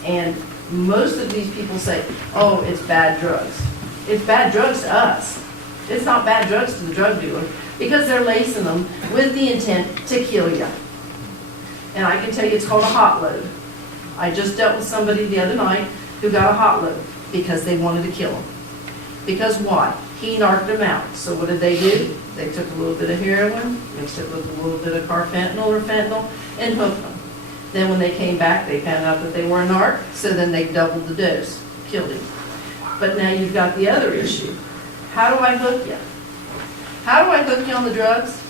And most of these people say, oh, it's bad drugs. It's bad drugs to us. It's not bad drugs to the drug dealer because they're lacing them with the intent to kill you. And I can tell you it's called a hot load. I just dealt with somebody the other night who got a hot load because they wanted to kill him. Because why? He narked them out. So what did they do? They took a little bit of heroin, mixed it with a little bit of carfentanil or fentanyl, and hooked them. Then when they came back, they found out that they were a narc, so then they doubled the dose, killed him. But now you've got the other issue. How do I hook you? How do I hook you on the drugs?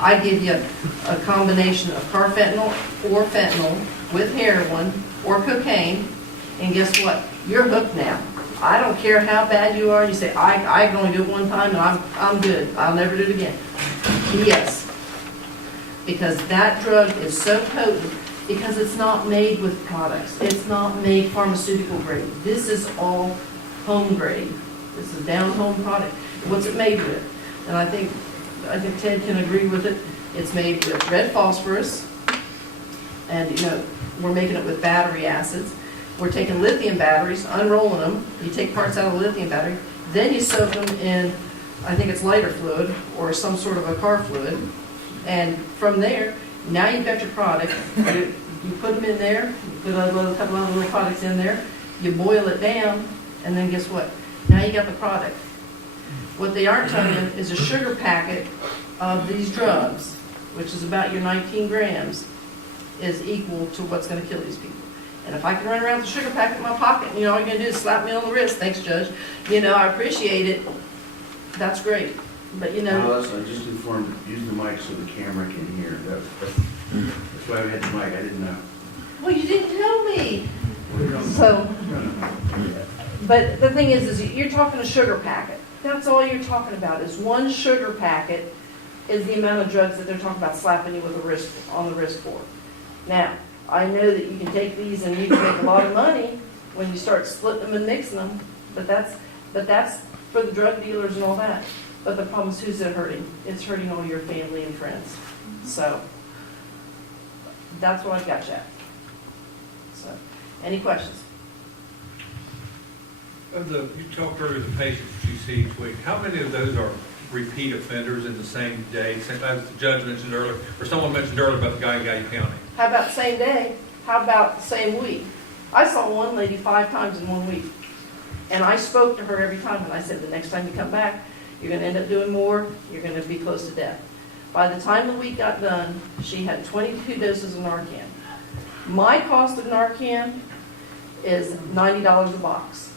I give you a combination of carfentanil or fentanyl with heroin or cocaine, and guess what? You're hooked now. I don't care how bad you are. You say, I can only do it one time and I'm good. I'll never do it again. Yes. Because that drug is so potent because it's not made with products. It's not made pharmaceutical grade. This is all home grade. This is down home product. What's it made with? And I think Ted can agree with it. It's made with red phosphorus, and we're making it with battery acids. We're taking lithium batteries, unrolling them. You take parts out of the lithium battery, then you soak them in, I think it's lighter fluid or some sort of a car fluid. And from there, now you've got your product. You put them in there, you put a couple of little products in there, you boil it down, and then guess what? Now you got the product. What they aren't telling you is a sugar packet of these drugs, which is about your 19 grams, is equal to what's going to kill these people. And if I can run around with a sugar packet in my pocket, all you're going to do is slap me on the wrist. Thanks, Judge. I appreciate it. That's great. But Well, I just informed, use the mic so the camera can hear. That's why I had the mic. I didn't know. Well, you didn't tell me. So, but the thing is you're talking a sugar packet. That's all you're talking about is one sugar packet is the amount of drugs that they're talking about slapping you with on the wrist for. Now, I know that you can take these and you can make a lot of money when you start splitting them and mixing them, but that's for the drug dealers and all that. But the problem is who's it hurting? It's hurting all your family and friends. So that's what I've got, Jack. So, any questions? You talked earlier the patients that you see each week. How many of those are repeat offenders in the same day? As the judge mentioned earlier, or someone mentioned earlier about the guy in Gallia County. How about the same day? How about the same week? I saw one lady 5 times in 1 week. And I spoke to her every time, and I said, the next time you come back, you're going to end up doing more, you're going to be close to death. By the time the week got done, she had 22 doses of Narcan. My cost of Narcan is $90 a box.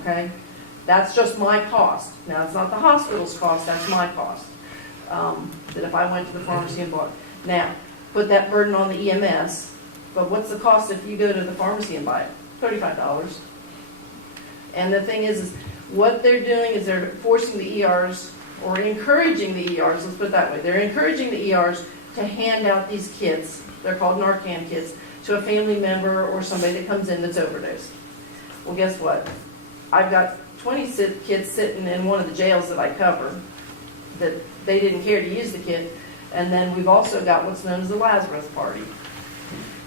Okay? That's just my cost. Now, it's not the hospital's cost, that's my cost. That if I went to the pharmacy and bought. Now, put that burden on the EMS. But what's the cost if you go to the pharmacy and buy it? $35. And the thing is what they're doing is they're forcing the ERs, or encouraging the ERs, let's put it that way. They're encouraging the ERs to hand out these kits, they're called Narcan kits, to a family member or somebody that comes in that's overdosed. Well, guess what? I've got 20 kids sitting in one of the jails that I cover that they didn't care to use the kit. And then we've also got what's known as the Lazarus party.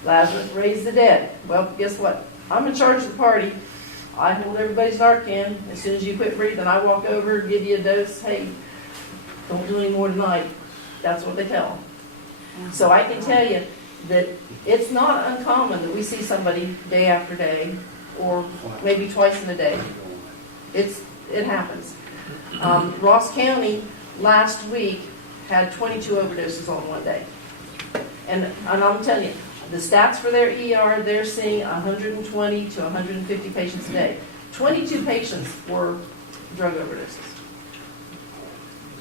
Lazarus raised the dead. Well, guess what? I'm in charge of the party. I hold everybody's Narcan. As soon as you quit breathing, I walk over, give you a dose. Hey, don't do any more tonight. That's what they tell them. So I can tell you that it's not uncommon that we see somebody day after day, or maybe twice in a day. It happens. Ross County last week had 22 overdoses on one day. And I'm telling you, the stats for their ER, they're seeing 120 to 150 patients a day. 22 patients were drug overdoses.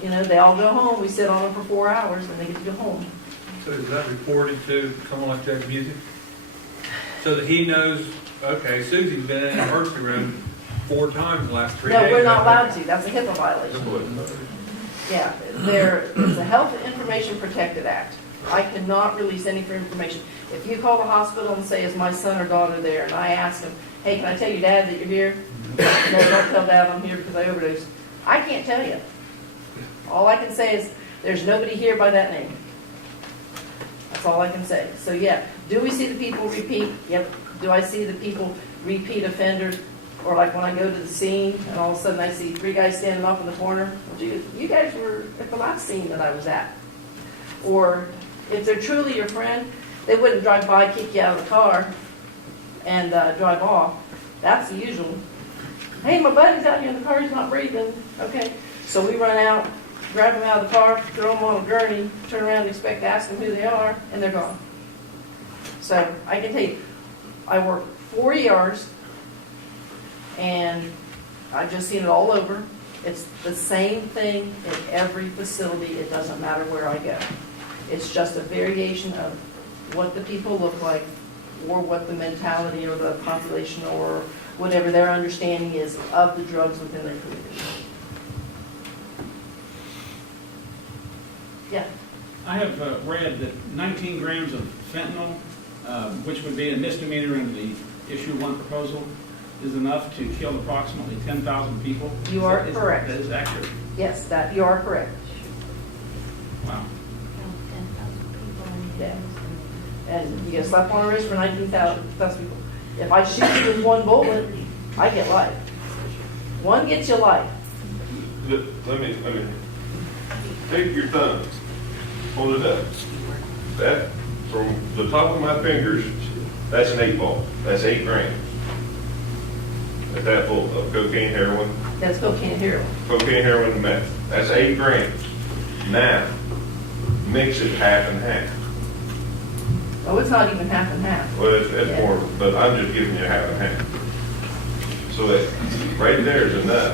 You know, they all go home, we sit on them for 4 hours, and they get to go home. So is that reported to someone like Jack Music? So that he knows, okay, Susie's been in the emergency room 4 times in the last 3 days. No, we're not allowed to. That's a HIPAA violation. Yeah, it's a Health Information Protected Act. I cannot release any information. If you call the hospital and say, is my son or daughter there, and I ask them, hey, can I tell your dad that you're here? No, don't tell dad I'm here because I overdosed. I can't tell you. All I can say is, there's nobody here by that name. That's all I can say. So yeah, do we see the people repeat? Yep. Do I see the people repeat offenders? Or like when I go to the scene and all of a sudden I see 3 guys standing off in the corner. Well, geez, you guys were at the last scene that I was at. Or if they're truly your friend, they wouldn't drive by, kick you out of the car, and drive off. That's the usual. Hey, my buddy's out here in the car, he's not breathing. Okay. So we run out, grab them out of the car, throw them on a gurney, turn around and expect to ask them who they are, and they're gone. So I can tell you, I work 4 ERs, and I've just seen it all over. It's the same thing in every facility. It doesn't matter where I go. It's just a variation of what the people look like, or what the mentality or the population or whatever their understanding is of the drugs within their community. Yeah. I have read that 19 grams of fentanyl, which would be a misdemeanor in the issue 1 proposal, is enough to kill approximately 10,000 people. You are correct. That is accurate. Yes, that you are correct. Wow. Yeah. And you get slapped on the wrist for 19,000 people. If I shoot you with 1 bullet, I get life. 1 gets you life. Let me, take your thumb, hold it up. That, from the top of my fingers, that's an 8 ball. That's 8 grams. At that full of cocaine, heroin. That's cocaine, heroin. Cocaine, heroin, and meth. That's 8 grams. Now, mix it half and half. Oh, it's not even half and half. Well, it's more, but I'm just giving you half and half. So that, right there is enough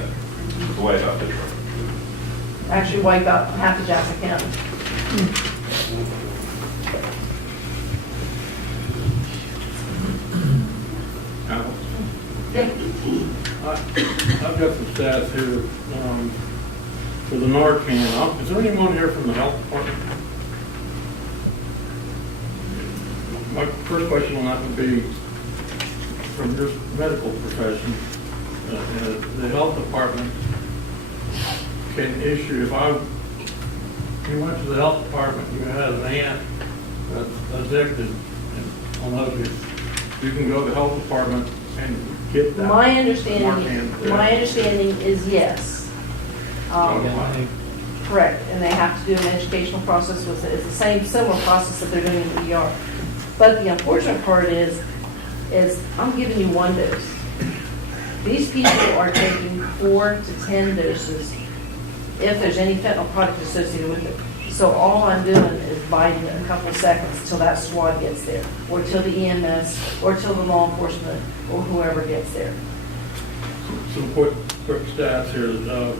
to wipe out this room. Actually wipe out half of Jackson County. I've got some stats here for the Narcan. Is there anyone here from the health department? My first question on that would be, from your medical profession, the health department can issue, if you went to the health department, you had an aunt that's addicted on opiates, you can go to the health department and get that. My understanding is yes. Correct, and they have to do an educational process with it. It's the same similar process that they're doing in the ER. But the unfortunate part is I'm giving you 1 dose. These people are taking 4 to 10 doses if there's any fentanyl product associated with it. So all I'm doing is biding a couple seconds till that squad gets there, or till the EMS, or till the law enforcement, or whoever gets there. Some quick stats here.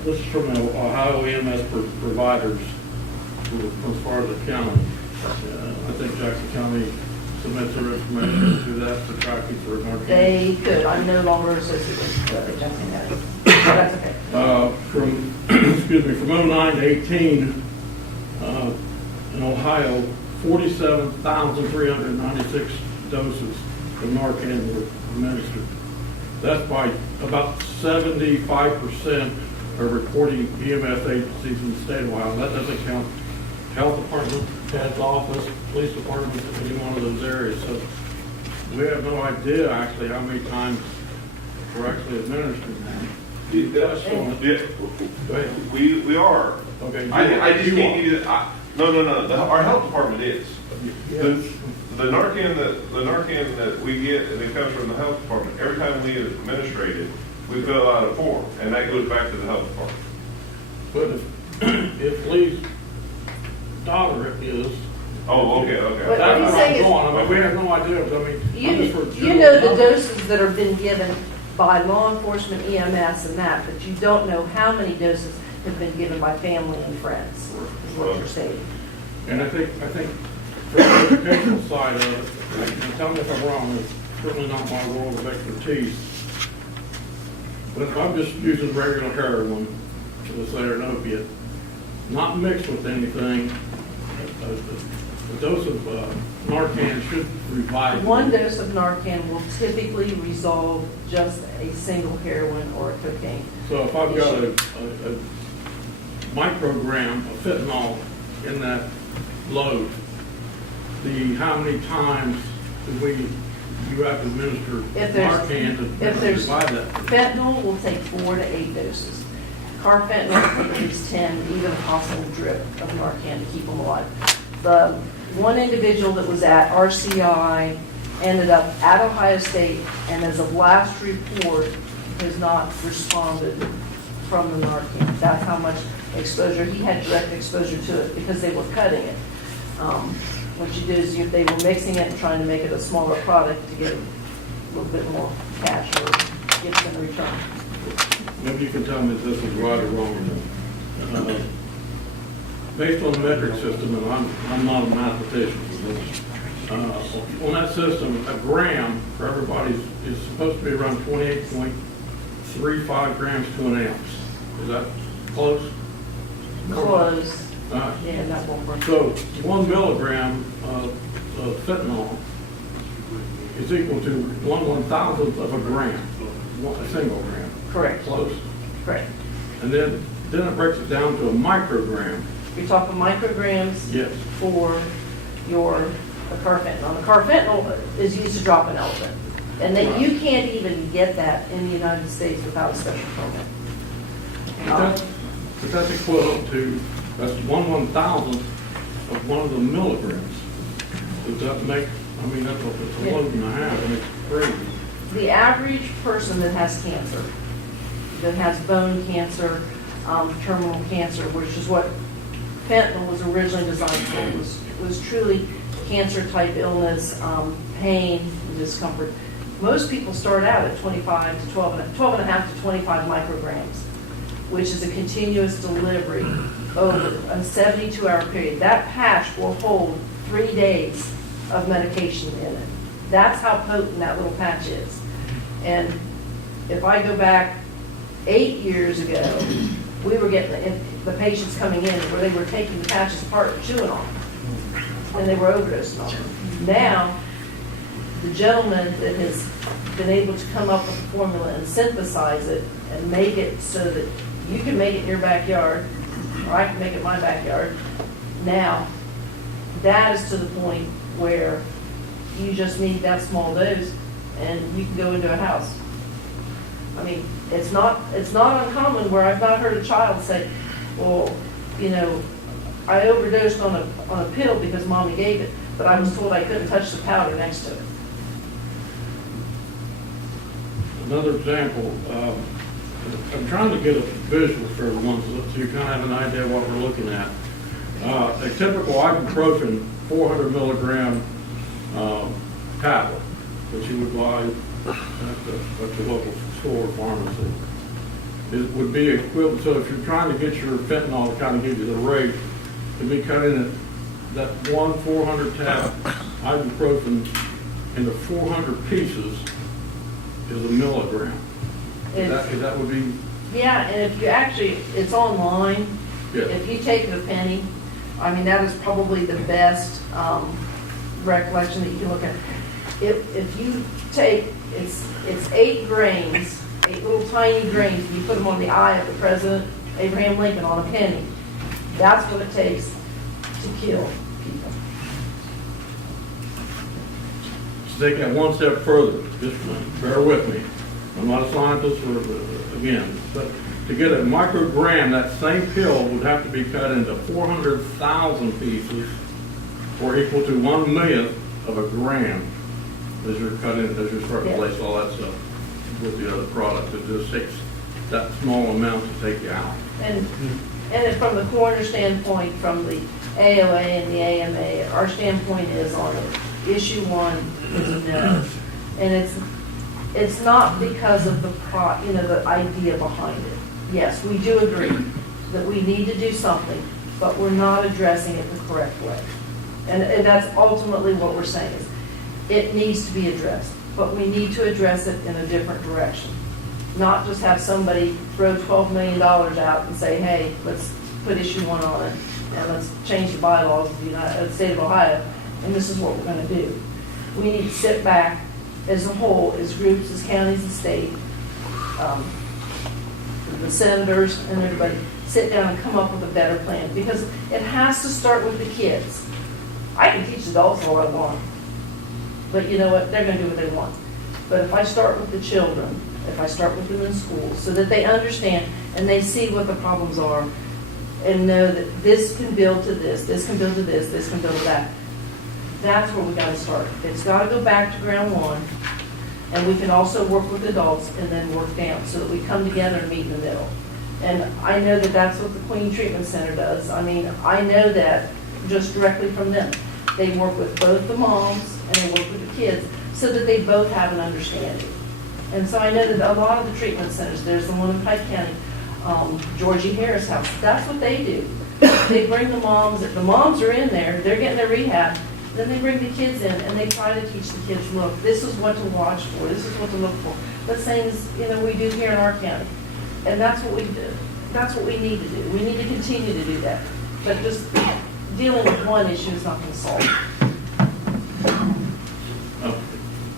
This is from the Ohio EMS providers as far as the county. I think Jackson County submit their information to that to track you for Narcan? They could, I'm no longer associated with Jackson County. So that's okay. From, excuse me, from 09 to 18, in Ohio, 47,396 doses of Narcan were administered. That's by about 75% are reporting EMS agencies in the state of Ohio. That doesn't count health department, Ted's office, police department, any one of those areas. So we have no idea actually how many times we're actually administering that. We are. Okay. I just can't give you that. No. Our health department is. The Narcan that we get, and it comes from the health department, every time we administrate it, we fill out a form, and that goes back to the health department. But if Lee's daughter is. Oh, okay. What That's he's where saying I'm is- going. I mean, we have no idea, but I mean, I'm just for You know the general doses that have been given by law enforcement, EMS, and that, but you don't know how many doses have been given by family and friends, is what you're saying. And I think for the educational side of it, and tell me if I'm wrong, it's certainly not my world of expertise. But if I'm just using regular heroin, let's say, or an opiate, not mixed with anything, a dose of Narcan should revive. One dose of Narcan will typically resolve just a single heroin or a cocaine. So if I've got a microgram of fentanyl in that load, how many times do you have to administer Narcan to revive that? Fentanyl will take 4 to 8 doses. Carfentanil will take at least 10, even a possible drip of Narcan to keep them alive. The one individual that was at RCI ended up at Ohio State, and as of last report, has not responded from the Narcan. That's how much exposure, he had direct exposure to it because they were cutting it. What you do is they were mixing it and trying to make it a smaller product to get a little bit more cash or gifts in return. Maybe you can tell me if this is right or wrong. Based on the metric system, and I'm not a mathematician, on that system, a gram for everybody is supposed to be around 28.35 grams to an ounce. Is that close? Close. Right. Yeah, that won't work. So 1 milligram of fentanyl is equal to 1/1000th of a gram, a single gram. Correct. Close. Correct. And then it breaks it down to a microgram. You're talking micrograms Yes. for your carfentanil. The carfentanil is used to drop an elephant. And then you can't even get that in the United States without a special permit. But that's equivalent to, that's 1/1000th of one of the milligrams. Does that make, I mean, that's what it's a load and a half, and it's crazy. The average person that has cancer, that has bone cancer, terminal cancer, which is what fentanyl was originally designed for, was truly cancer-type illness, pain, and discomfort. Most people start out at 12 and a half to 25 micrograms, which is a continuous delivery over a 72-hour period. That patch will hold 3 days of medication in it. That's how potent that little patch is. And if I go back 8 years ago, we were getting the patients coming in where they were taking the patches apart and chewing on them, and they were overdosing on them. Now, the gentleman that has been able to come up with a formula and synthesize it and make it so that you can make it in your backyard, or I can make it in my backyard. Now, that is to the point where you just need that small dose and you can go into a house. I mean, it's not uncommon where I've not heard a child say, well, you know, I overdosed on a pill because mommy gave it, but I was told I couldn't touch the powder next to it. Another example, I'm trying to get a visual for everyone so you kind of have an idea of what we're looking at. A typical ibuprofen 400 milligram tablet that you would buy at the local store or pharmacy. It would be equivalent, so if you're trying to get your fentanyl to kind of give you the rate, it'd be cut in at that one 400 tab ibuprofen into 400 pieces is a milligram. Is that would be, Yeah, and if you actually, it's online. yeah. If you take it a penny, I mean, that is probably the best recollection that you can look at. If you take, it's 8 grains, 8 little tiny grains, and you put them on the eye of the President Abraham Lincoln on a penny. That's what it takes to kill people. To take that one step further, just bear with me. I'm not a scientist, again, but to get a microgram, that same pill would have to be cut into 400,000 pieces, or equal to 1/1,000,000th of a gram as you're cutting, as you're starting to place all that stuff with the other products. It just takes that small amount to take you out. And from the coroner standpoint, from the AOA and the AMA, our standpoint is on issue 1 is a no. And it's not because of the idea behind it. Yes, we do agree that we need to do something, but we're not addressing it the correct way. And that's ultimately what we're saying is, it needs to be addressed, but we need to address it in a different direction. Not just have somebody throw $12 million out and say, hey, let's put issue 1 on it, and let's change the bylaws of the state of Ohio, and this is what we're going to do. We need to sit back as a whole, as groups, as counties, as state, the senators and everybody, sit down and come up with a better plan, because it has to start with the kids. I can teach adults all I want, but you know what, they're going to do what they want. But if I start with the children, if I start with them in school, so that they understand and they see what the problems are, and know that this can build to this, this can build to this, this can build to that, that's where we got to start. It's got to go back to ground 1, and we can also work with adults and then work down, so that we come together and meet in the middle. And I know that that's what the Queen Treatment Center does. I mean, I know that just directly from them. They work with both the moms and they work with the kids, so that they both have an understanding. And so I know that a lot of the treatment centers, there's the one in Pike County, Georgie Harris House, that's what they do. They bring the moms are in there, they're getting their rehab, then they bring the kids in and they try to teach the kids, look, this is what to watch for, this is what to look for. The same as, we do here in our county. And that's what we do. That's what we need to do. We need to continue to do that. But just dealing with one issue is not going to solve it. Oh.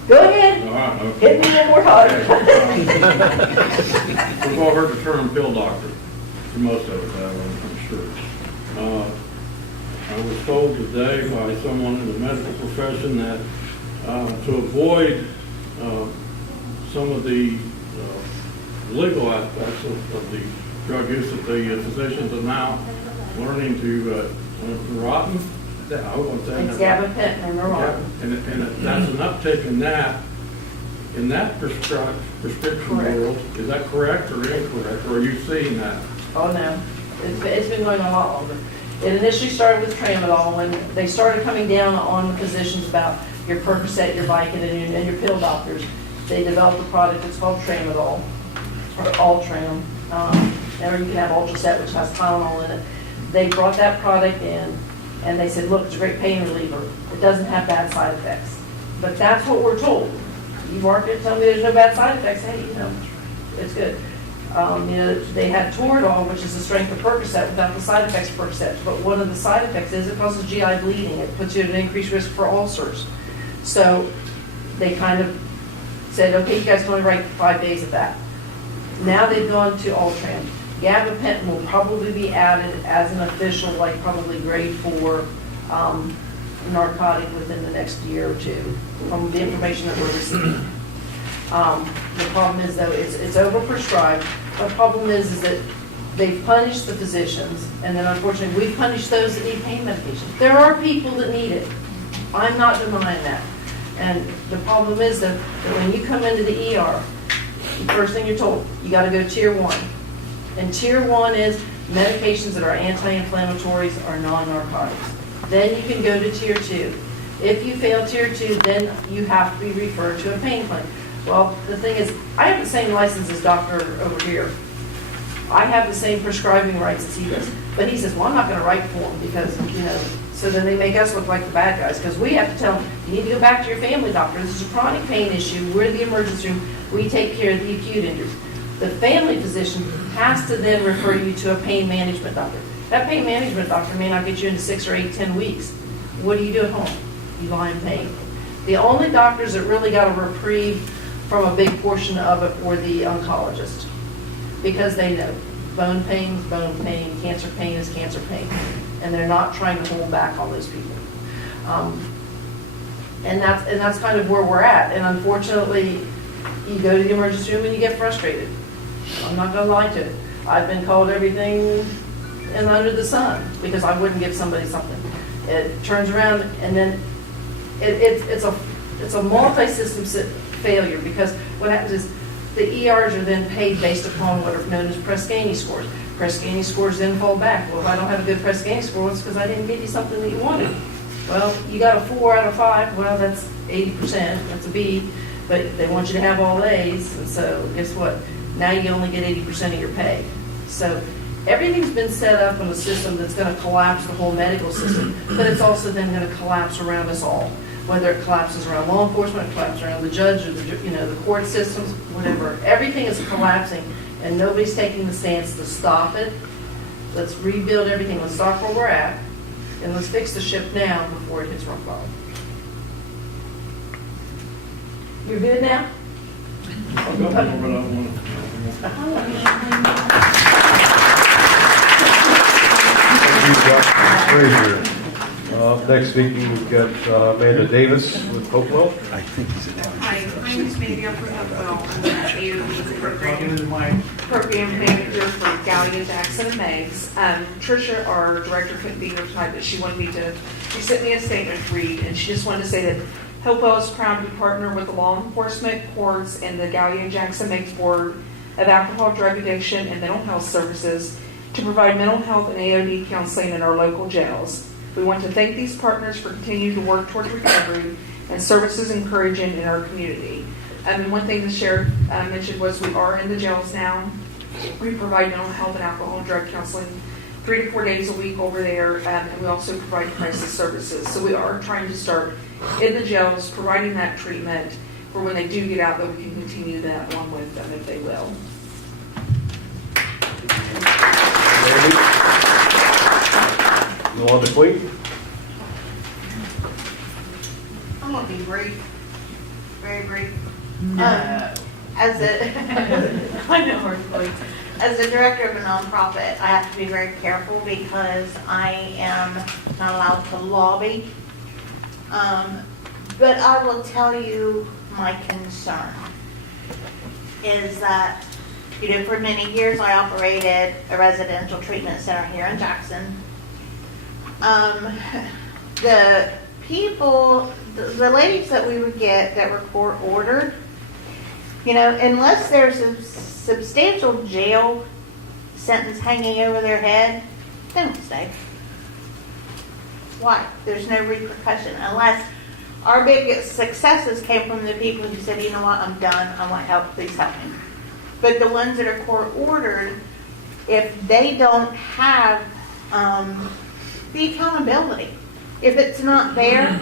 Go ahead. All right, okay. Hit me one more time. We've all heard the term pill doctor, for most of us have, I'm sure. I was told today by someone in the medical profession that to avoid some of the legal aspects of the drug use, that the physicians are now learning to Neurontin. I won't say It's gabapentin or Neurontin. And that's an uptake in that prescription world. Is that correct or incorrect, or are you seeing that? Oh, no. It's been going on a lot longer. It initially started with tramadol when they started coming down on the physicians about your Percocet, your Vicodin, and your pill doctors. They developed a product that's called tramadol, or Ultram, or you can have Ultracet, which has Tylenol in it. They brought that product in, and they said, look, it's a great pain reliever. It doesn't have bad side effects. But that's what we're told. You market it, tell me there's no bad side effects. Hey, it's good. They had Toradol, which is the strength of Percocet without the side effects of Percocet. But one of the side effects is it causes GI bleeding. It puts you at an increased risk for ulcers. So they kind of said, okay, you guys can only write 5 days of that. Now they've gone to Ultram. Gabapentin will probably be added as an official, like probably grade 4 narcotic within the next year or two from the information that we're receiving. The problem is, though, it's overprescribed. The problem is that they've punished the physicians, and then unfortunately we've punished those that need pain medication. There are people that need it. I'm not denying that. And the problem is that when you come into the ER, the first thing you're told, you got to go tier 1. And tier 1 is medications that are anti-inflammatories or non-narcotics. Then you can go to tier 2. If you fail tier 2, then you have to be referred to a pain clinic. Well, the thing is, I have the same license as doctor over here. I have the same prescribing rights as he does. But he says, well, I'm not gonna write for him because, so then they make us look like the bad guys, because we have to tell them, you need to go back to your family doctor. This is a chronic pain issue. We're the emergency room. We take care of the acute injuries. The family physician has to then refer you to a pain management doctor. That pain management doctor may not get you into 6 or 8, 10 weeks. What do you do at home? You lie in pain. The only doctors that really got a reprieve from a big portion of it were the oncologists, because they know bone pain is bone pain, cancer pain is cancer pain, and they're not trying to hold back on those people. And that's kind of where we're at. And unfortunately, you go to the emergency room and you get frustrated. I'm not going to lie to it. I've been called everything and under the sun because I wouldn't give somebody something. It turns around and then it's a multi-system failure, because what happens is the ERs are then paid based upon what are known as Press-Ganey scores. Press-Ganey scores then fall back. Well, if I don't have a good Press-Ganey score, it's because I didn't give you something that you wanted. Well, you got a 4 out of 5. Well, that's 80%. That's a B. But they want you to have all A's. And so guess what? Now you only get 80% of your pay. So everything's been set up in a system that's going to collapse the whole medical system, but it's also then going to collapse around us all. Whether it collapses around law enforcement, it collapses around the judge, or the court systems, whatever. Everything is collapsing, and nobody's taking the stance to stop it. Let's rebuild everything. Let's stop where we're at, and let's fix the ship now before it hits rock bottom. You're good now? I'll go over what I want. Frazier. Next speaking, we've got Amanda Davis with Hopewell. I think he's a town. Hi, my name is Mandy. I'm from Hopewell. I'm the program manager for Gallia, Jackson, and Meigs. Tricia, our director, couldn't be here tonight, but she sent me a statement to read, and she just wanted to say that Hopewell is proud to partner with the law enforcement, courts, and the Gallia, Jackson, Meigs Board of Alcohol, Drug Addiction, and Mental Health Services to provide mental health and AOD counseling in our local jails. We want to thank these partners for continuing to work towards recovery and services encouraging in our community. And one thing the sheriff mentioned was we are in the jails now. We provide mental health and alcohol and drug counseling 3 to 4 days a week over there, and we also provide crisis services. So we are trying to start in the jails, providing that treatment for when they do get out, that we can continue that along with them if they will. Go on to Queen. I'm gonna be brief, very brief. No. As I know, hopefully. As the director of a nonprofit, I have to be very careful because I am not allowed to lobby. But I will tell you my concern is that, for many years I operated a residential treatment center here in Jackson. The people, the ladies that we would get that were court ordered, unless there's a substantial jail sentence hanging over their head, they don't stay. Why? There's no repercussion unless our biggest successes came from the people who said, you know what, I'm done, I want help, please help me. But the ones that are court ordered, if they don't have the accountability, if it's not there,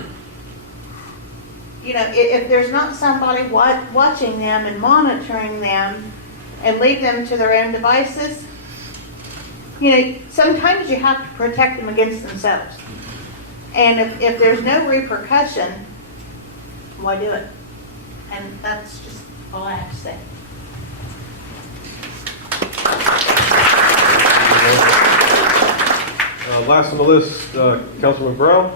if there's not somebody watching them and monitoring them and leave them to their own devices, sometimes you have to protect them against themselves. And if there's no repercussion, why do it? And that's just all I have to say. Last on the list, Councilman Brown.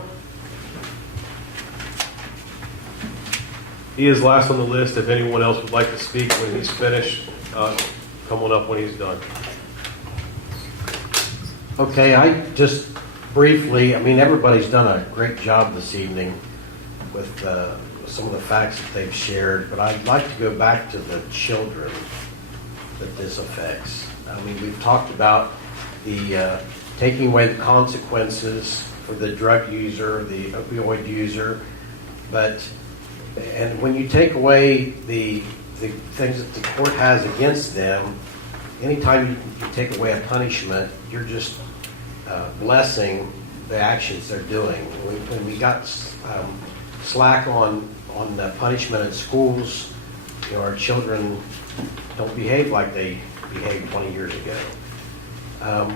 He is last on the list. If anyone else would like to speak when he's finished, come on up when he's done. Okay, I just briefly, everybody's done a great job this evening with some of the facts that they've shared, but I'd like to go back to the children that this affects. We've talked about the taking away the consequences for the drug user, the opioid user, and when you take away the things that the court has against them, anytime you take away a punishment, you're just blessing the actions they're doing. When we got slack on the punishment at schools, you know, our children don't behave like they behaved 20 years ago.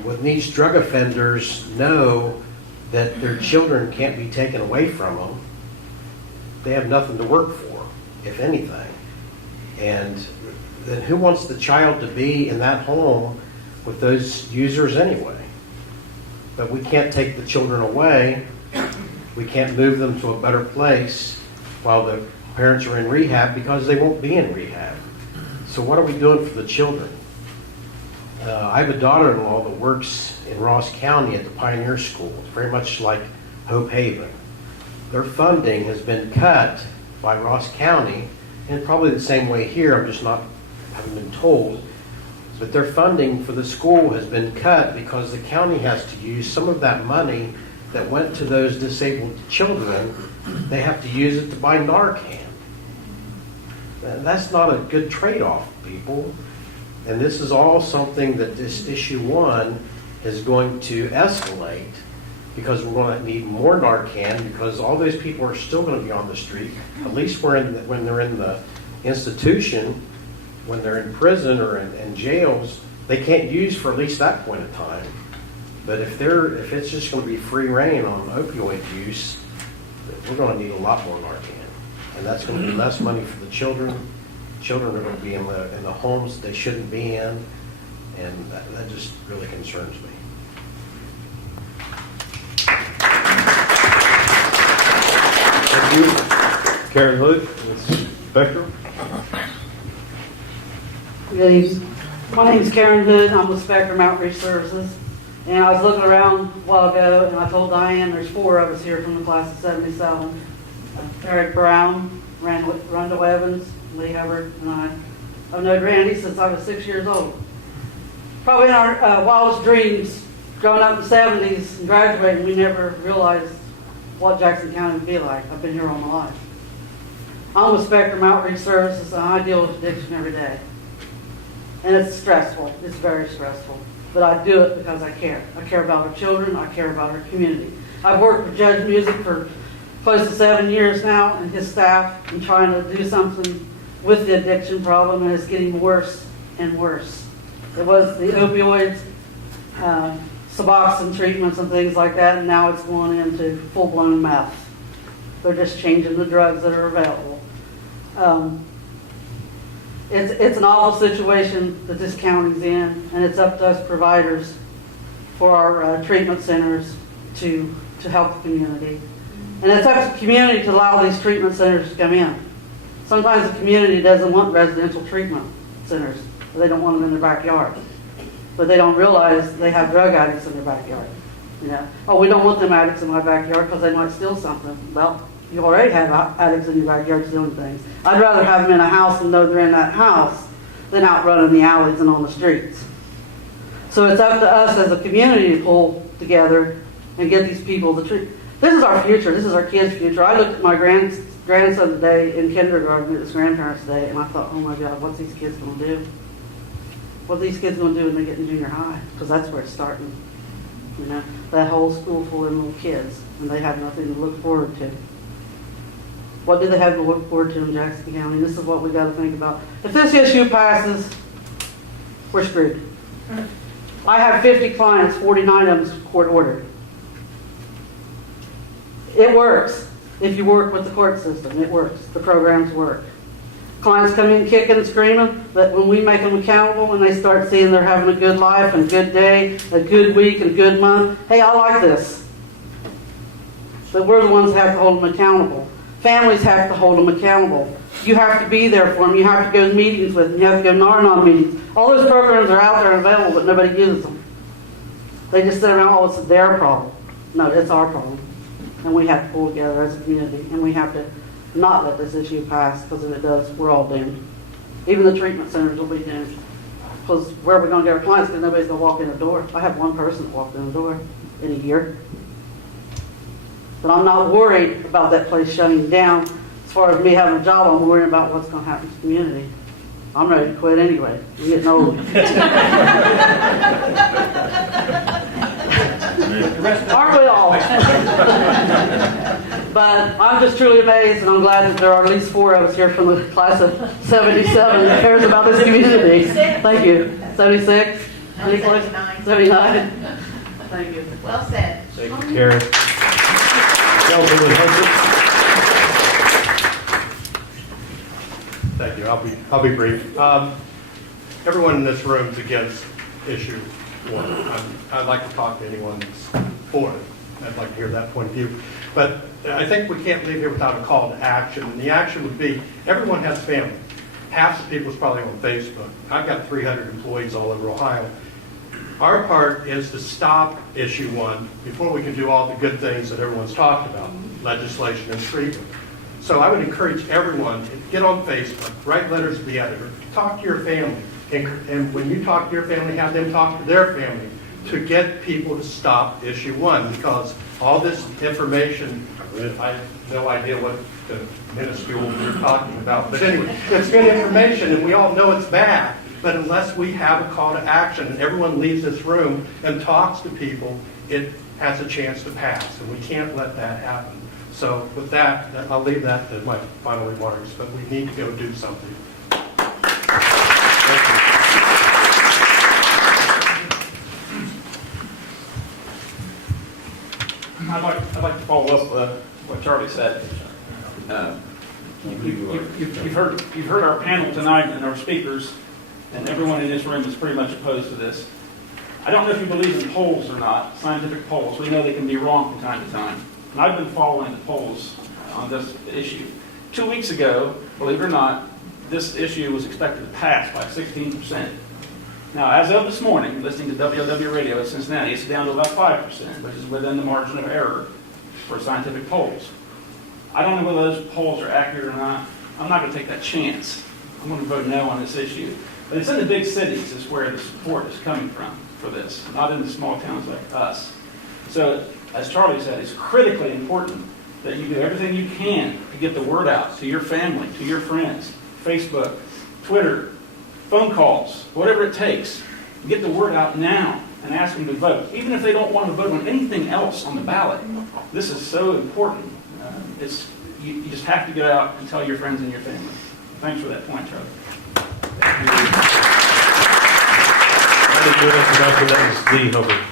With these drug offenders know that their children can't be taken away from them. They have nothing to work for, if anything. And then who wants the child to be in that home with those users anyway? But we can't take the children away. We can't move them to a better place while the parents are in rehab because they won't be in rehab. So what are we doing for the children? I have a daughter-in-law that works in Ross County at the Pioneer School. It's very much like Hope Haven. Their funding has been cut by Ross County, and probably the same way here, haven't been told, but their funding for the school has been cut because the county has to use some of that money that went to those disabled children. They have to use it to buy Narcan. That's not a good trade-off, people. And this is all something that this issue 1 is going to escalate because we're going to need more Narcan because all those people are still going to be on the street, at least when they're in the institution, when they're in prison or in jails, they can't use for at least that point in time. But if it's just going to be free reign on opioid use, we're going to need a lot more Narcan. And that's going to be less money for the children. Children are going to be in the homes they shouldn't be in, and that just really concerns me. Thank you. Karen Hood, Ms. Becker. Good evening. My name is Karen Hood. I'm with Spectrum Outreach Services. And I was looking around a while ago, and I told Diane there's 4 of us here from the class of 77. Eric Brown, Randall Evans, Lee Hubbard, and I. I've known Randy since I was 6 years old. Probably in our wildest dreams, growing up in the 70s and graduating, we never realized what Jackson County would be like. I've been here all my life. I'm with Spectrum Outreach Services, and I deal with addiction every day. And it's stressful. It's very stressful. But I do it because I care. I care about our children. I care about our community. I've worked with Judge Music for close to 7 years now and his staff and trying to do something with the addiction problem, and it's getting worse and worse. It was the opioids, Suboxone treatments and things like that, and now it's going into full-blown meth. They're just changing the drugs that are available. It's an awful situation that this county's in, and it's up to us providers for our treatment centers to help the community. And it's up to the community to allow these treatment centers to come in. Sometimes the community doesn't want residential treatment centers. They don't want them in their backyard. But they don't realize they have drug addicts in their backyard. You know, oh, we don't want them addicts in my backyard because they might steal something. Well, you already have addicts in your backyard stealing things. I'd rather have them in a house and know they're in that house than out running the alleys and on the streets. So it's up to us as a community to pull together and get these people the treatment. This is our future. This is our kids' future. I looked at my grandson today in kindergarten at his grandparents' day, and I thought, oh my God, what's these kids going to do? What are these kids going to do when they get in junior high? Because that's where it's starting. You know, that whole school full of little kids, and they have nothing to look forward to. What do they have to look forward to in Jackson County? This is what we got to think about. If this issue passes, we're screwed. I have 50 clients, 49 of them court ordered. It works. If you work with the court system, it works. The programs work. Clients come in kicking and screaming, but when we make them accountable and they start seeing they're having a good life and a good day, a good week and a good month, hey, I like this. But we're the ones that have to hold them accountable. Families have to hold them accountable. You have to be there for them. You have to go to meetings with them. You have to go to NARNON meetings. All those programs are out there and available, but nobody uses them. They just sit around, oh, it's their problem. No, it's our problem. And we have to pull together as a community, and we have to not let this issue pass, because if it does, we're all doomed. Even the treatment centers will be doomed. Because where are we going to get our clients? Because nobody's going to walk in the door. I have one person that walked in the door in a year. But I'm not worried about that place shutting down. As far as me having a job, I'm worried about what's going to happen to the community. I'm ready to quit anyway. I'm getting old. Aren't we all? But I'm just truly amazed, and I'm glad that there are at least 4 of us here from the class of 77 that cares about this community. Thank you. 76? 79. 79. Thank you. Well said. Thank you, Karen. Councilman Hudson. Thank you. I'll be brief. Everyone in this room is against issue 1. I'd like to talk to anyone that's for it. I'd like to hear that point of view. But I think we can't leave here without a call to action. And the action would be, everyone has family. Half the people's probably on Facebook. I've got 300 employees all over Ohio. Our part is to stop issue 1 before we can do all the good things that everyone's talked about, legislation and treatment. So I would encourage everyone to get on Facebook, write letters to the editor, talk to your family, and when you talk to your family, have them talk to their family to get people to stop issue 1, because all this information, I have no idea what the minuscule you're talking about, but anyway, it's good information and we all know it's bad, but unless we have a call to action and everyone leaves this room and talks to people, it has a chance to pass, and we can't let that happen. So with that, I'll leave that as my final remarks, but we need to go do something. I'd like to follow up what Charlie said. You've heard our panel tonight and our speakers, and everyone in this room is pretty much opposed to this. I don't know if you believe in polls or not, scientific polls. We know they can be wrong from time to time. And I've been following the polls on this issue. 2 weeks ago, believe it or not, this issue was expected to pass by 16%. Now, as of this morning, listening to WLW Radio at Cincinnati, it's down to about 5%, which is within the margin of error for scientific polls. I don't know whether those polls are accurate or not. I'm not going to take that chance. I'm going to vote no on this issue. But it's in the big cities is where the support is coming from for this, not in the small towns like us. So, as Charlie said, it's critically important that you do everything you can to get the word out to your family, to your friends, Facebook, Twitter, phone calls, whatever it takes. Get the word out now and ask them to vote. Even if they don't want to vote on anything else on the ballot, this is so important. You just have to get out and tell your friends and your family. Thanks for that point, Charlie. Good introduction. That was Lee Hubbard.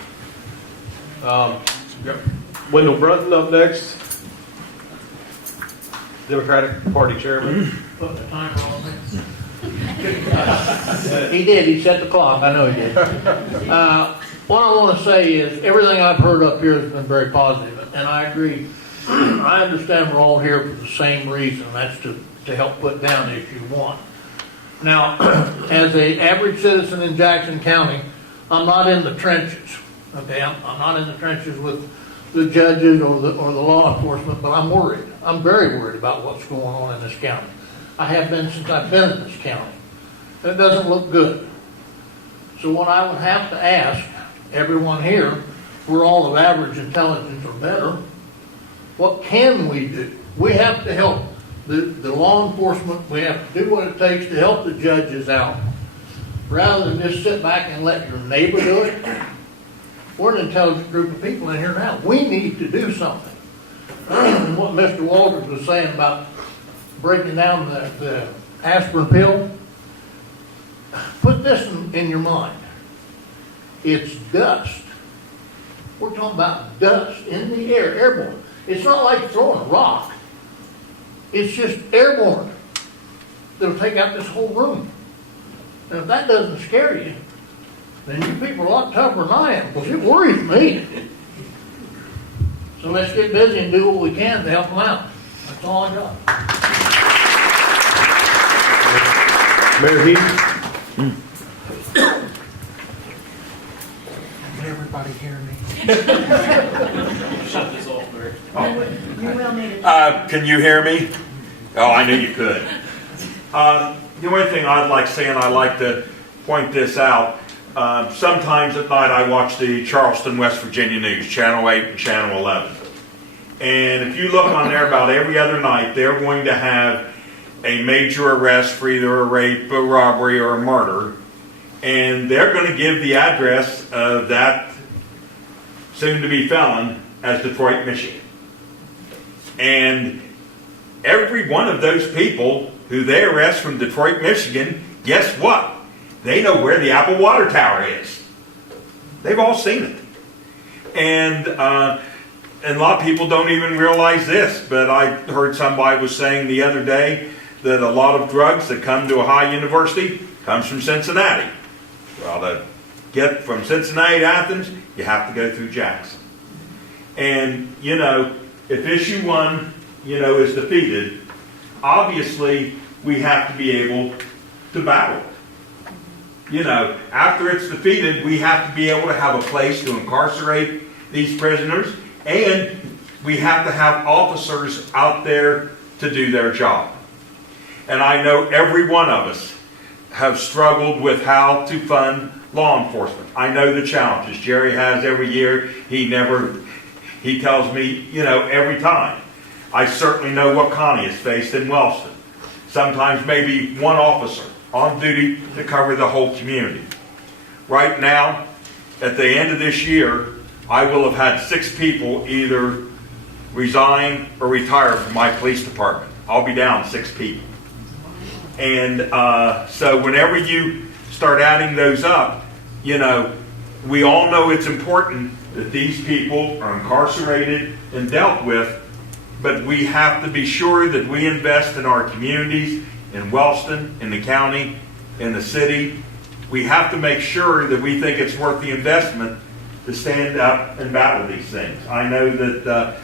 Wendell Brunton up next. Democratic Party Chairman. Put the timer on me. He did. He set the clock. I know he did. What I want to say is everything I've heard up here has been very positive, and I agree. I understand we're all here for the same reason. That's to help put down issue 1. Now, as an average citizen in Jackson County, I'm not in the trenches. Okay, I'm not in the trenches with the judges or the law enforcement, but I'm worried. I'm very worried about what's going on in this county. I have been since I've been in this county. It doesn't look good. So what I would have to ask everyone here, we're all of average intelligence or better, what can we do? We have to help the law enforcement. We have to do what it takes to help the judges out. Rather than just sit back and let your neighbor do it. We're an intelligent group of people in here now. We need to do something. And what Mr. Walters was saying about breaking down the aspirin pill, put this in your mind. It's dust. We're talking about dust in the air, airborne. It's not like throwing a rock. It's just airborne. That'll take out this whole room. And if that doesn't scare you, then you people are a lot tougher than I am, because it worries me. So let's get busy and do what we can to help them out. That's all I got. Mayor Heath. Can everybody hear me? Shut this off, Mary. You will need it. Can you hear me? Oh, I knew you could. The only thing I'd like saying, I'd like to point this out. Sometimes at night I watch the Charleston, West Virginia news, Channel 8 and Channel 11. And if you look on there about every other night, they're going to have a major arrest for either a rape, a robbery, or a murder, and they're going to give the address of that soon-to-be felon as Detroit, Michigan. And every one of those people who they arrest from Detroit, Michigan, guess what? They know where the Apple Water Tower is. They've all seen it. And a lot of people don't even realize this, but I heard somebody was saying the other day that a lot of drugs that come to Ohio University comes from Cincinnati. Well, to get from Cincinnati to Athens, you have to go through Jackson. And, you know, if issue 1, you know, is defeated, obviously we have to be able to battle it. You know, after it's defeated, we have to be able to have a place to incarcerate these prisoners, and we have to have officers out there to do their job. And I know every one of us have struggled with how to fund law enforcement. I know the challenges Jerry has every year. He tells me, you know, every time. I certainly know what Connie has faced in Wellston. Sometimes maybe one officer on duty to cover the whole community. Right now, at the end of this year, I will have had 6 people either resign or retire from my police department. I'll be down 6 people. And so whenever you start adding those up, you know, we all know it's important that these people are incarcerated and dealt with, but we have to be sure that we invest in our communities, in Wellston, in the county, in the city. We have to make sure that we think it's worth the investment to stand up and battle these things. I know that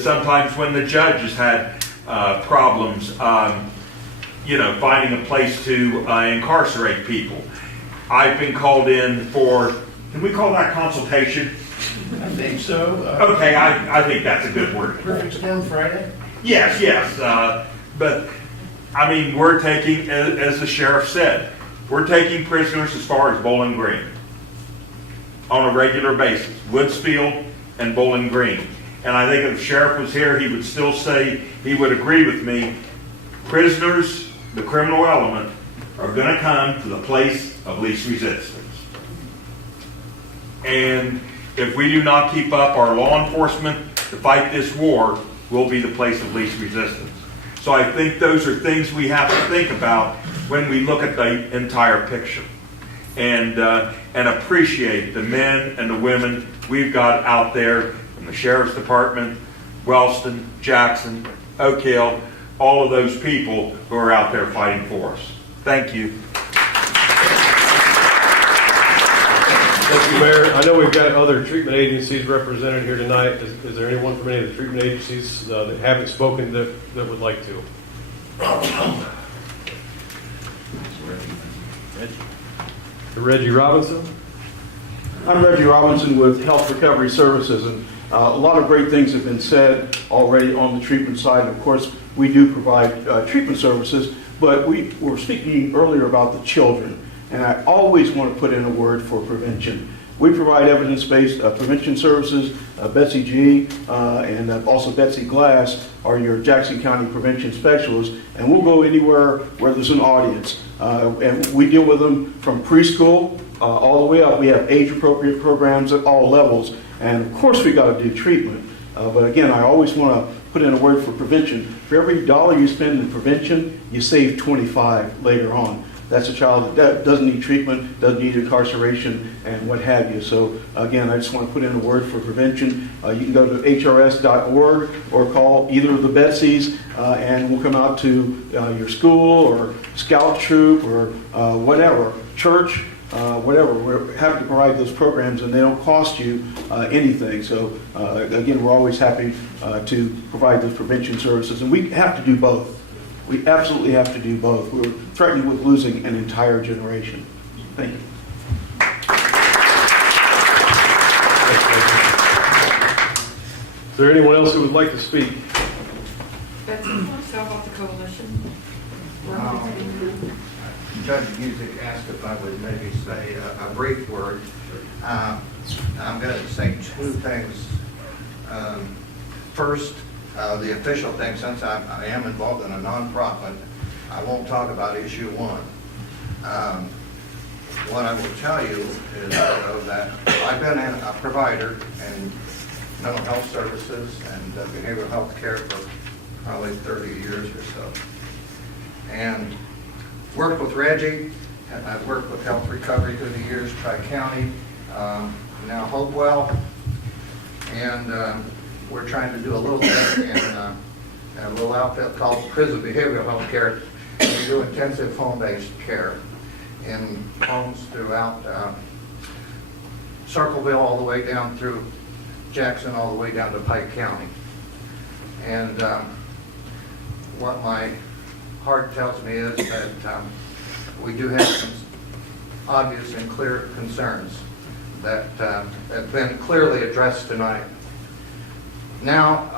sometimes when the judge has had problems, you know, finding a place to incarcerate people, I've been called in for, can we call that consultation? I think so. Okay, I think that's a good word. Perfect Storm Friday? Yes. But, I mean, we're taking, as the sheriff said, we're taking prisoners as far as Bowling Green on a regular basis, Woodsfield and Bowling Green. And I think if the sheriff was here, he would still say, he would agree with me, prisoners, the criminal element, are going to come to the place of least resistance. And if we do not keep up our law enforcement to fight this war, we'll be the place of least resistance. So I think those are things we have to think about when we look at the entire picture. And appreciate the men and the women we've got out there in the Sheriff's Department, Wellston, Jackson, Oak Hill, all of those people who are out there fighting for us. Thank you. Thank you, Mayor. I know we've got other treatment agencies represented here tonight. Is there anyone from any of the treatment agencies that haven't spoken that would like to? Reggie Robinson. I'm Reggie Robinson with Health Recovery Services, and a lot of great things have been said already on the treatment side. Of course, we do provide treatment services, but we were speaking earlier about the children, and I always want to put in a word for prevention. We provide evidence-based prevention services. Betsy G. And also Betsy Glass are your Jackson County prevention specialists, and we'll go anywhere where there's an audience. And we deal with them from preschool all the way up. We have age-appropriate programs at all levels, and of course we got to do treatment. But again, I always want to put in a word for prevention. For every dollar you spend in prevention, you save 25 later on. That's a child that doesn't need treatment, doesn't need incarceration, and what have you. So again, I just want to put in a word for prevention. You can go to hrs.org or call either of the Betsy's, and we'll come out to your school or scout troop or whatever, church, whatever. We're happy to provide those programs, and they don't cost you anything. So again, we're always happy to provide those prevention services, and we have to do both. We absolutely have to do both. We're threatened with losing an entire generation. Thank you. Is there anyone else who would like to speak? Betsy, how about the coalition? Judge Music asked if I would maybe say a brief word. I'm going to say two things. First, The official thing, since I am involved in a nonprofit, I won't talk about issue one. What I will tell you is that I've been a provider in mental health services and behavioral health care for probably 30 years or so. And worked with Reggie, and I've worked with Health Recovery through the years, Tri-County, now Hopewell, and we're trying to do a little bit in a little outfit called Prison Behavioral Health Care. We do intensive home-based care in homes throughout Circleville all the way down through Jackson, all the way down to Pike County. And what my heart tells me is that we do have some obvious and clear concerns that have been clearly addressed tonight. Now,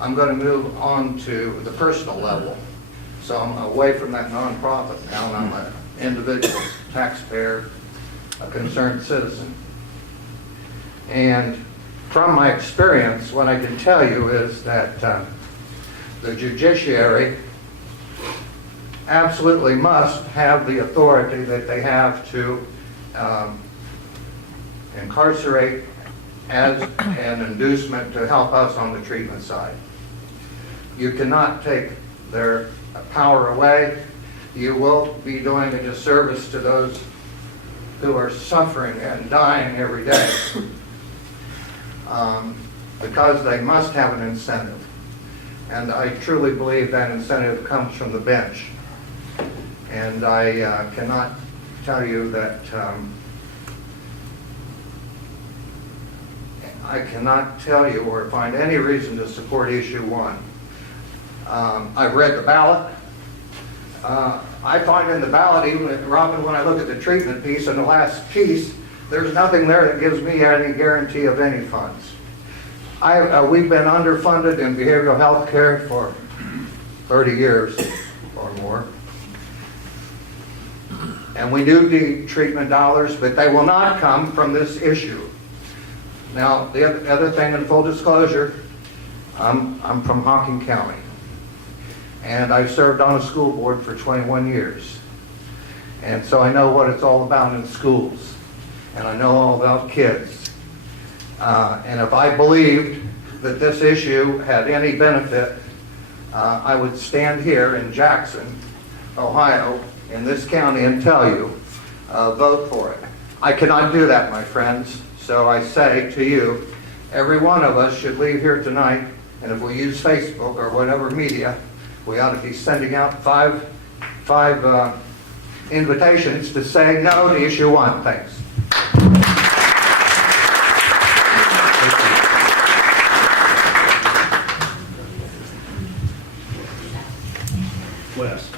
I'm going to move on to the personal level. So I'm away from that nonprofit now, and I'm an individual taxpayer, a concerned citizen. And from my experience, what I can tell you is that the judiciary absolutely must have the authority that they have to incarcerate as an inducement to help us on the treatment side. You cannot take their power away. You will be doing a disservice to those who are suffering and dying every day because they must have an incentive. And I truly believe that incentive comes from the bench. And I cannot tell you that I cannot tell you or find any reason to support issue one. I've read the ballot. I find in the ballot, even Robin, when I look at the treatment piece and the last piece, there's nothing there that gives me any guarantee of any funds. We've been underfunded in behavioral health care for 30 years or more. And we do need treatment dollars, but they will not come from this issue. Now, the other thing, in full disclosure, I'm from Hocking County. And I served on a school board for 21 years. And so I know what it's all about in schools. And I know all about kids. And if I believed that this issue had any benefit, I would stand here in Jackson, Ohio, in this county and tell you, vote for it. I cannot do that, my friends. So I say to you, every one of us should leave here tonight, and if we use Facebook or whatever media, we ought to be sending out five invitations to say no to issue one. Thanks. Wes.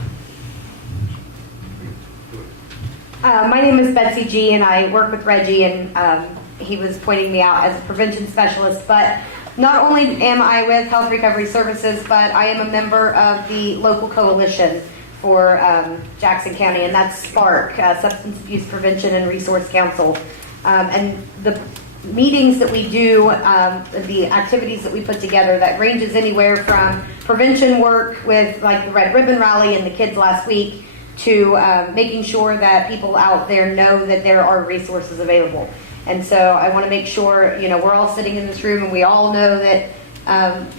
My name is Betsy G, and I work with Reggie, and he was pointing me out as a prevention specialist. But not only am I with Health Recovery Services, but I am a member of the local coalition for Jackson County, and that's SPARC, Substance Abuse Prevention and Resource Council. And the meetings that we do, the activities that we put together, that ranges anywhere from prevention work with like the Red Ribbon Rally and the kids last week, to making sure that people out there know that there are resources available. And so I want to make sure, we're all sitting in this room and we all know that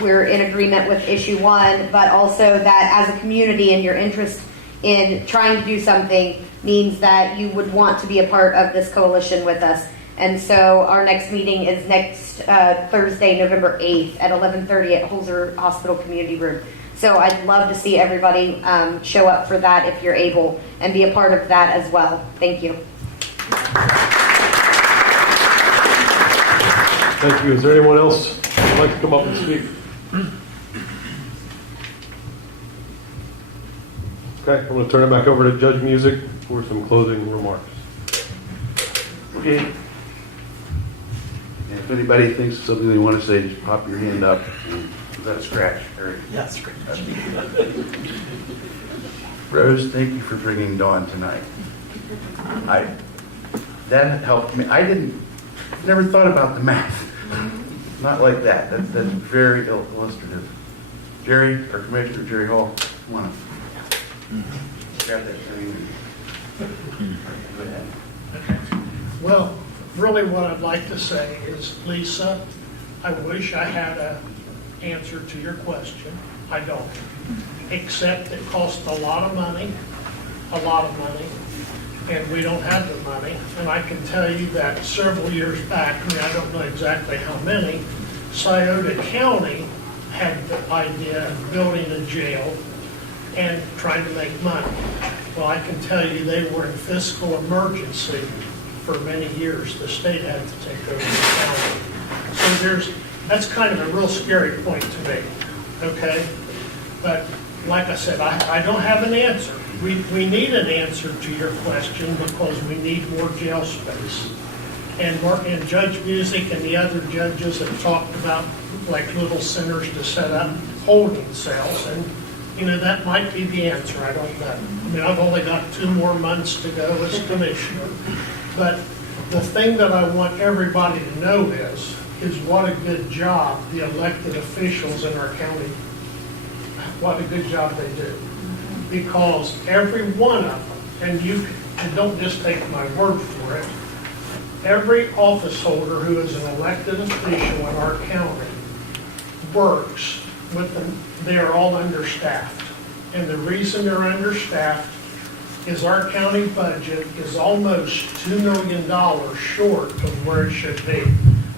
we're in agreement with issue one, but also that as a community and your interest in trying to do something means that you would want to be a part of this coalition with us. And so our next meeting is next Thursday, November 8th at 11:30 at Holzer Hospital Community Room. So I'd love to see everybody show up for that if you're able and be a part of that as well. Thank you. Thank you. Is there anyone else who'd like to come up and speak? Okay, I'm going to turn it back over to Judge Music for some closing remarks. Okay. And if anybody thinks of something they want to say, just pop your hand up. Is that a scratch, Eric? Yeah, scratch. Rose, thank you for bringing Dawn tonight. That helped me. I never thought about the math. Not like that. That's very illustrative. Jerry, or Commissioner Jerry Hall, come on up. Grab that thing. Go ahead. Well, really what I'd like to say is, Lisa, I wish I had an answer to your question. I don't. Except it costs a lot of money, and we don't have the money. And I can tell you that several years back, I mean, I don't know exactly how many, Scioto County had the idea of building a jail and trying to make money. Well, I can tell you they were in fiscal emergency for many years. The state had to take over the county. So that's kind of a real scary point to me, okay? But like I said, I don't have an answer. We need an answer to your question because we need more jail space. And Judge Music and the other judges have talked about like little centers to set up holding cells, and that might be the answer. I don't know. I mean, I've only got 2 more months to go as commissioner. But the thing that I want everybody to know is what a good job the elected officials in our county, what a good job they do. Because every one of them, and don't just take my word for it, every office holder who is an elected official in our county works with them. They are all understaffed. And the reason they're understaffed is our county budget is almost $2 million short of where it should be.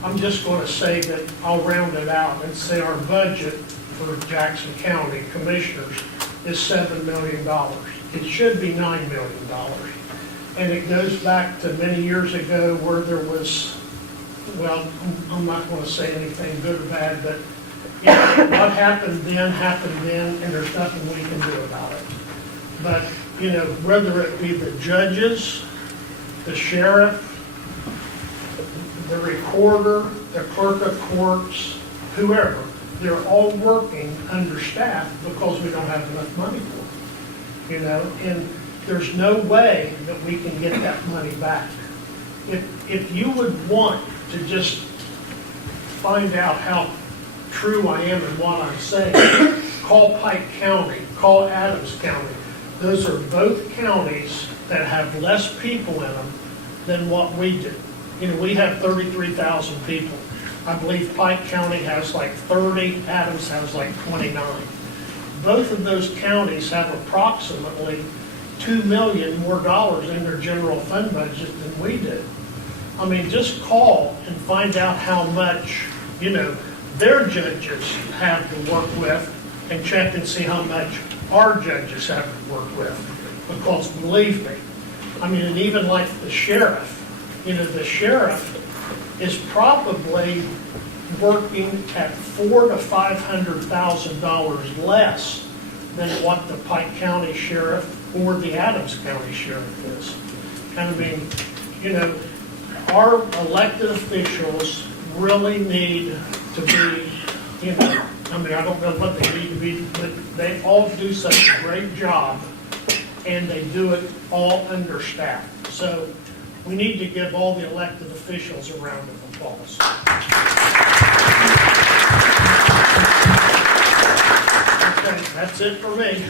I'm just going to say that I'll round it out and say our budget for Jackson County Commissioners is $7 million. It should be $9 million. And it goes back to many years ago where there was, well, I'm not going to say anything good or bad, but what happened then, and there's nothing we can do about it. But, whether it be the judges, the sheriff, the recorder, the clerk of courts, whoever, they're all working understaffed because we don't have enough money for them. And there's no way that we can get that money back. If you would want to just find out how true I am in what I'm saying, call Pike County, call Adams County. Those are both counties that have less people in them than what we do. We have 33,000 people. I believe Pike County has like 30, Adams has like 29. Both of those counties have approximately $2 million more in their general fund budget than we do. I mean, just call and find out how much, their judges have to work with, and check and see how much our judges have to work with. Because believe me, I mean, and even like the sheriff, the sheriff is probably working at $400,000 to $500,000 less than what the Pike County sheriff or the Adams County sheriff is. And I mean, our elected officials really need to be, I mean, I don't know what they need to be, but they all do such a great job, and they do it all understaffed. So we need to give all the elected officials a round of applause. Okay, that's it for me.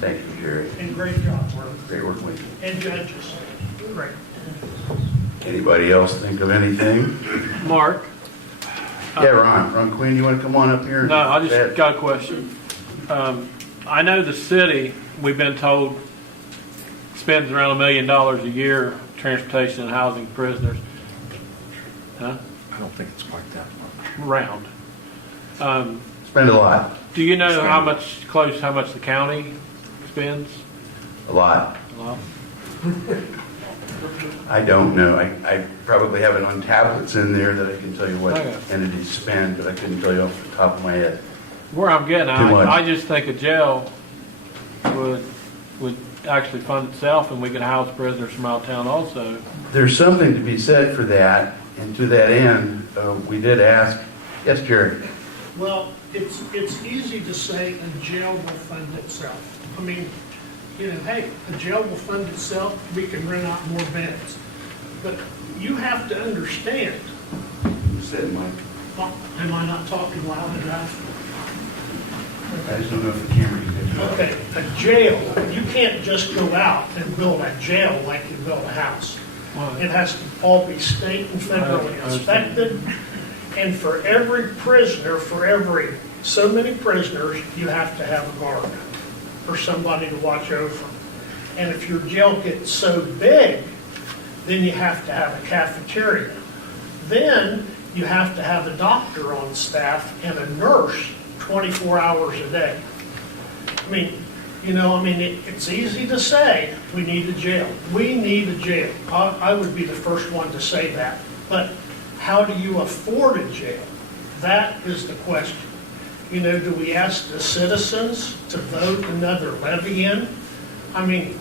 Thank you, Jerry. And great job, Mark. Great work with you. And judges. Great. Anybody else think of anything? Mark? Yeah, Ron Quinn, you want to come on up here? No, I just got a question. I know the city, we've been told, spends around $1 million a year transportation and housing prisoners. Huh? I don't think it's quite that much. Around. Spend a lot. Do you know how much the county spends? A lot. A lot? I don't know. I probably have it on tablets in there that I can tell you what Okay. entities spend, but I couldn't tell you off the top of my head. Where I'm getting at, Too much. I just think a jail would actually fund itself, and we could house prisoners from out of town also. There's something to be said for that, and to that end, we did ask. Yes, Jerry? Well, it's easy to say a jail will fund itself. I mean, hey, a jail will fund itself, we can rent out more beds. But you have to understand said, Mike. Well, am I not talking loud enough? I just don't know if the camera can get you. Okay, a jail, you can't just go out and build a jail like you build a house. It has to all be state and federally inspected. And for every prisoner, for every so many prisoners, you have to have a guard or somebody to watch over them. And if your jail gets so big, then you have to have a cafeteria. Then you have to have a doctor on staff and a nurse 24 hours a day. I mean, it's easy to say, we need a jail. We need a jail. I would be the first one to say that. But how do you afford a jail? That is the question. Do we ask the citizens to vote another levy in? I mean,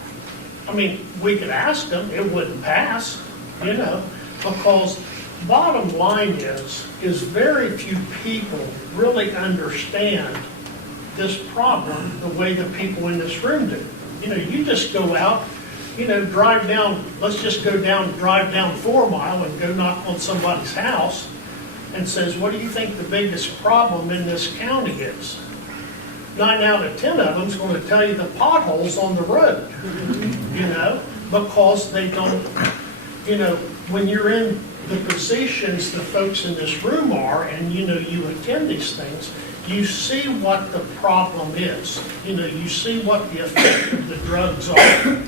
we could ask them, it wouldn't pass, because bottom line is very few people really understand this problem the way the people in this room do. You just go out, drive down, let's just drive down 4 Mile and go knock on somebody's house and says, what do you think the biggest problem in this county is? 9 out of 10 of them is going to tell you the potholes on the road, because they don't, when you're in the positions the folks in this room are, and you attend these things, you see what the problem is. You see what the effect of the drugs are,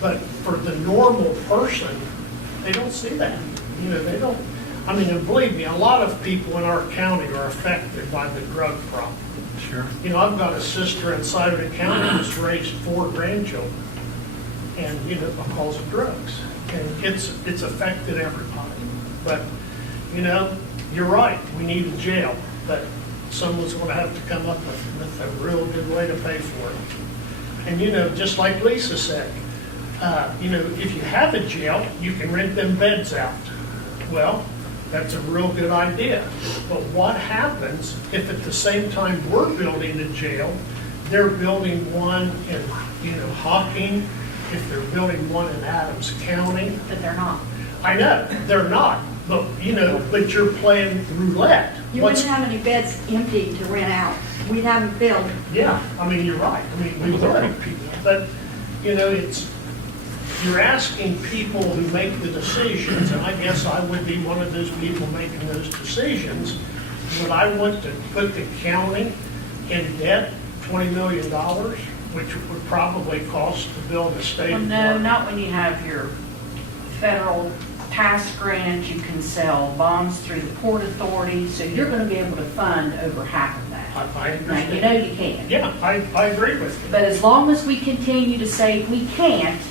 but for the normal person, they don't see that. They don't, and believe me, a lot of people in our county are affected by the drug problem. Sure. I've got a sister in Souda County who's raised 4 grandchildren, and, because of drugs. And it's affected everybody. But, you're right, we need a jail, but someone's going to have to come up with a real good way to pay for it. And, just like Lisa said, if you have a jail, you can rent them beds out. Well, that's a real good idea. But what happens if at the same time we're building a jail, they're building one in, Hocking, if they're building one in Adams County? But they're not. I know, they're not. But, but you're playing roulette. You wouldn't have any beds empty to rent out. We'd have them filled. Yeah, you're right. We would. But, you're asking people who make the decisions, and I guess I would be one of those people making those decisions. Would I want to put the county in debt $20 million, which would probably cost to build a state? Well, no, not when you have your federal tax grants. You can sell bonds through the Port Authority, so you're going to be able to fund over half of that. I understand. Now, you can. Yeah, I agree with you. But as long as we continue to say we can't,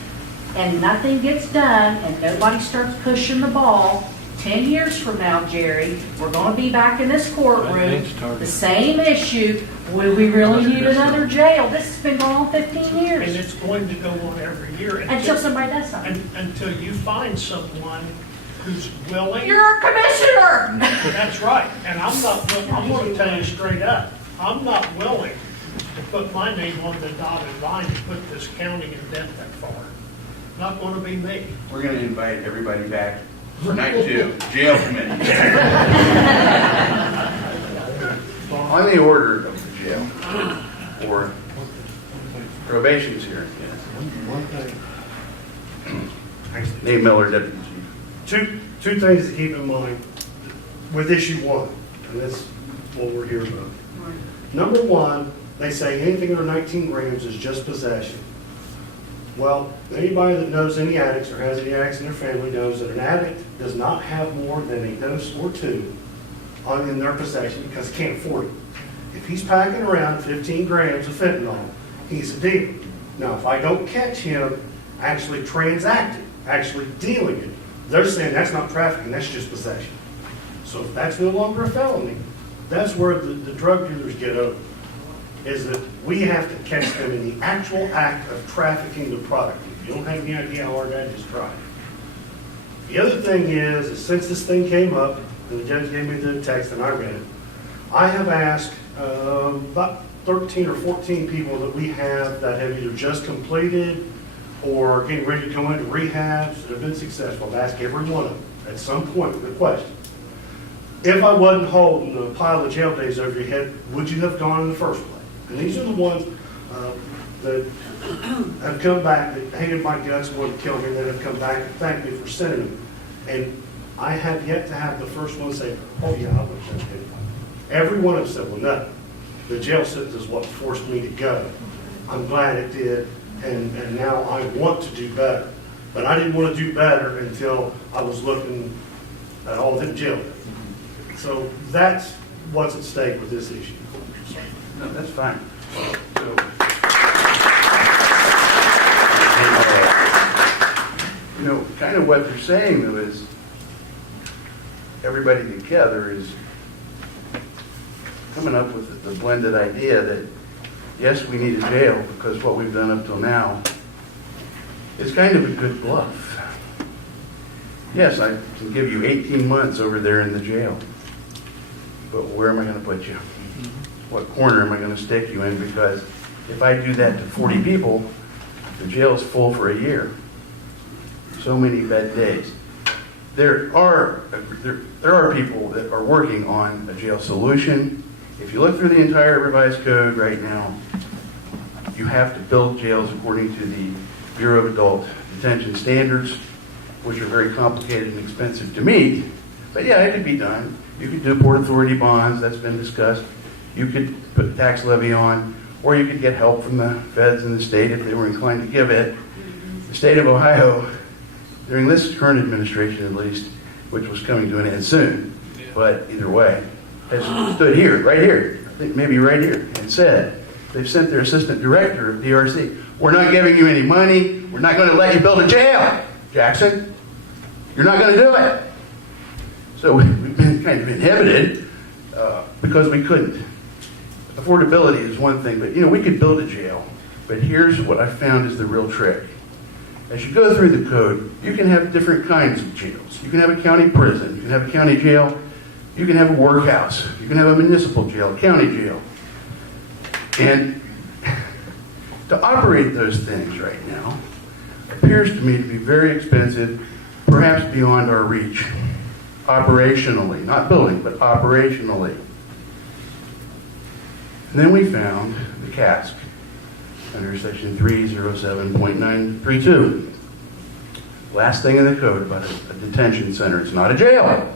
and nothing gets done, and nobody starts pushing the ball, 10 years from now, Jerry, we're going to be back in this courtroom, the same issue. Will we really need another jail? This has been going on 15 years. And it's going to go on every year. Until somebody does something. Until you find someone who's willing. You're a commissioner! That's right. And I'm going to tell you straight up, I'm not willing to put my name on the dotted line to put this county in debt that far. Not going to be me. We're going to invite everybody back for night 2, jail committee. On the order of the jail, or probation's here. Nate Miller, Deputy Chief. Two things to keep in mind with issue 1, and that's what we're here about. Number 1, they say anything under 19 grams is just possession. Well, anybody that knows any addicts or has any addicts in their family knows that an addict does not have more than a dose or 2 in their possession because he can't afford it. If he's packing around 15 grams of fentanyl, he's a dealer. Now, if I don't catch him actually transacting, actually dealing it, they're saying that's not trafficking, that's just possession. So if that's no longer a felony, that's where the drug dealers get over. Is that we have to catch them in the actual act of trafficking the product. If you don't have any idea how hard that is, try it. The other thing is since this thing came up, and the judge gave me the text and I read it, I have asked about 13 or 14 people that we have that have either just completed or getting ready to go into rehabs that have been successful. I've asked every one of them at some point with a question. if I wasn't holding a pile of jail days over your head, would you have gone in the first place? And these are the ones that have come back, that hated my guts, wanted to kill me, that have come back and thanked me for sending them. And I have yet to have the first one say, oh yeah, I would have sent it. Every one of them said, well, no, the jail sentence is what forced me to go. I'm glad it did, and now I want to do better. But I didn't want to do better until I was looking at all of them jail days. So that's what's at stake with this issue. No, that's fine. So, you know, kind of what they're saying though is everybody together is coming up with the blended idea that yes, we need a jail because what we've done up till now is kind of a good bluff. Yes, I can give you 18 months over there in the jail, but where am I going to put you? What corner am I going to stick you in? Because if I do that to 40 people, the jail is full for a year. So many bad days. There are people that are working on a jail solution. If you look through the entire revised code right now, you have to build jails according to the Bureau of Adult Detention standards, which are very complicated and expensive to meet. But yeah, it could be done. You could do Port Authority bonds, that's been discussed. You could put a tax levy on, or you could get help from the feds and the state if they were inclined to give it. The state of Ohio, during this current administration at least, which was coming to an end soon, but either way, has stood here, right here, I think maybe right here, and said, they've sent their assistant director of DRC, we're not giving you any money, we're not going to let you build a jail, Jackson. You're not going to do it. So we've been kind of inhibited because we couldn't. Affordability is one thing, but you know, we could build a jail, but here's what I found is the real trick. As you go through the code, you can have different kinds of jails. You can have a county prison, you can have a county jail, you can have a workhouse, you can have a municipal jail, a county jail. And to operate those things right now appears to me to be very expensive, perhaps beyond our reach, operationally, not building, but operationally. And then we found the cask under section 307.932. Last thing in the code about a detention center. It's not a jail.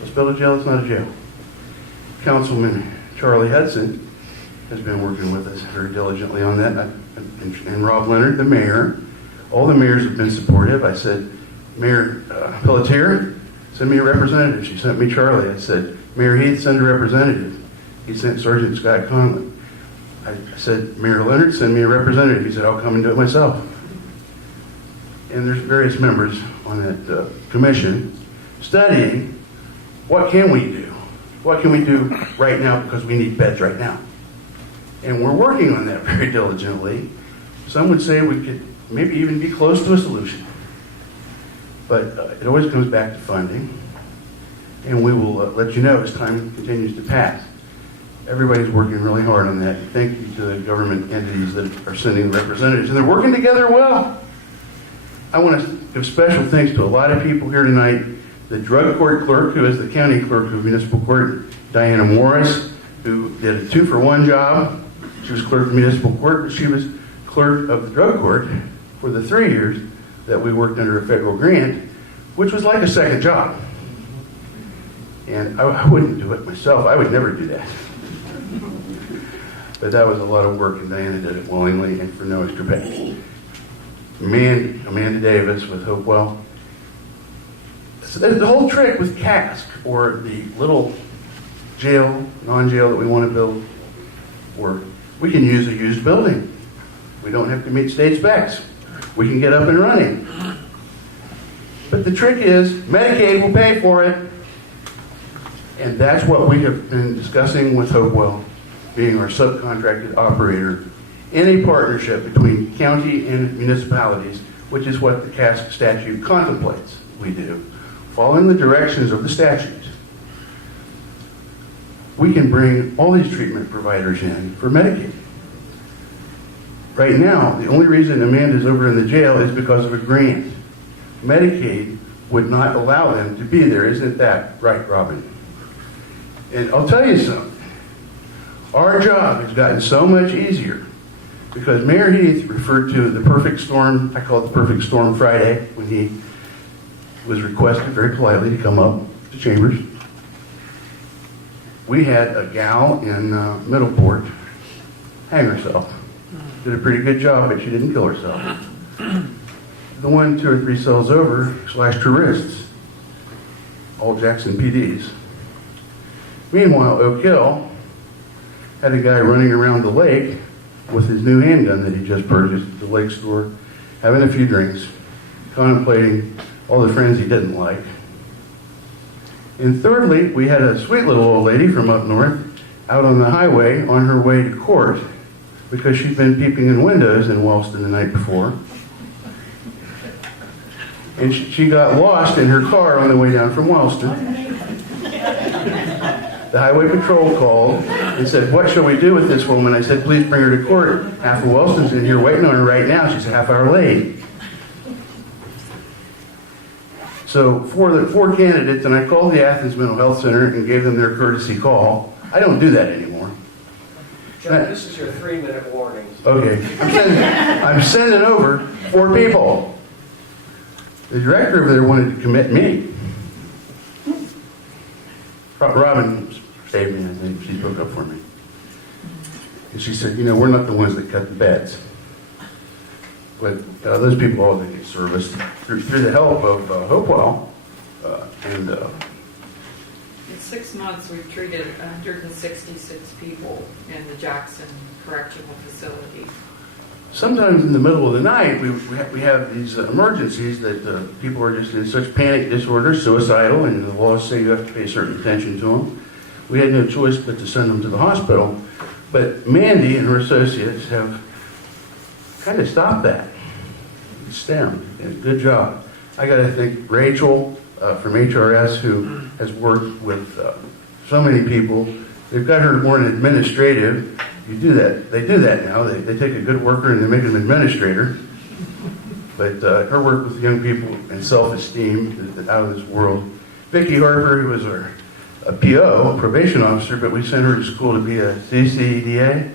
Let's build a jail, it's not a jail. Councilman Charlie Hudson has been working with us very diligently on that, and Rob Leonard, the mayor. All the mayors have been supportive. I said, Mayor Pelletier, send me a representative. She sent me Charlie. I said, Mayor Heath, send a representative. He sent Sergeant Scott Conlon. I said, Mayor Leonard, send me a representative. He said, I'll come and do it myself. And there's various members on that commission studying what can we do? What can we do right now because we need beds right now? And we're working on that very diligently. Some would say we could maybe even be close to a solution. But it always comes back to funding. And we will let you know as time continues to pass. Everybody's working really hard on that. Thank you to the government entities that are sending representatives. And they're working together well. I want to give special thanks to a lot of people here tonight. The drug court clerk, who is the county clerk of municipal court, Diana Morris, who did a 2-for-1 job. She was clerk of municipal court, but she was clerk of the drug court for the 3 years that we worked under a federal grant, which was like a second job. And I wouldn't do it myself. I would never do that. But that was a lot of work, and Diana did it willingly and for no extra pay. Amanda Davis with Hopewell. So the whole trick with cask, or the little jail, non-jail that we want to build, or we can use a used building. We don't have to meet state specs. We can get up and running. But the trick is, Medicaid will pay for it. And that's what we have been discussing with Hopewell, being our subcontracted operator, in a partnership between county and municipalities, which is what the cask statute contemplates we do. Following the directions of the statute, we can bring all these treatment providers in for Medicaid. Right now, the only reason Amanda's over in the jail is because of a grant. Medicaid would not allow them to be there. Isn't that right, Robin? And I'll tell you something. Our job has gotten so much easier because Mayor Heath referred to the perfect storm, I call it the perfect storm Friday, when he was requested very politely to come up to Chambers. We had a gal in Middleport hang herself. Did a pretty good job, but she didn't kill herself. The one 2 or 3 cells over slashed her wrists. All Jackson PDs. Meanwhile, Oak Hill had a guy running around the lake with his new handgun that he just purchased at the lake store, having a few drinks, contemplating all the friends he didn't like. And thirdly, we had a sweet little old lady from up north out on the highway on her way to court because she'd been peeping in windows in Wellston the night before. And she got lost in her car on the way down from Wellston. The highway patrol called and said, "What shall we do with this woman?" I said, "Please bring her to court. Half of Wellston's in here waiting on her right now. She's a half hour late." So for the 4 candidates, and I called the Athens Mental Health Center and gave them their courtesy call. I don't do that anymore. John, this is your 3-minute warning. Okay. I'm sending over 4 people. The director over there wanted to commit me. Robin saved me, I think. She spoke up for me. And she said, we're not the ones that cut the beds. But those people all get serviced through the help of Hopewell. In 6 months, we've treated 166 people in the Jackson Correctional Facility. Sometimes in the middle of the night, we have these emergencies that people are just in such panic disorder, suicidal, and the laws say you have to pay certain attention to them. We had no choice but to send them to the hospital. But Mandy and her associates have kind of stopped that. STEM, good job. I got to thank Rachel from HRS, who has worked with so many people. They've got her more in administrative. You do that. They do that now. They take a good worker and they make them an administrator. But her work with young people and self-esteem is out of this world. Vicki Harper, who was a PO, a probation officer, but we sent her to school to be a CDCA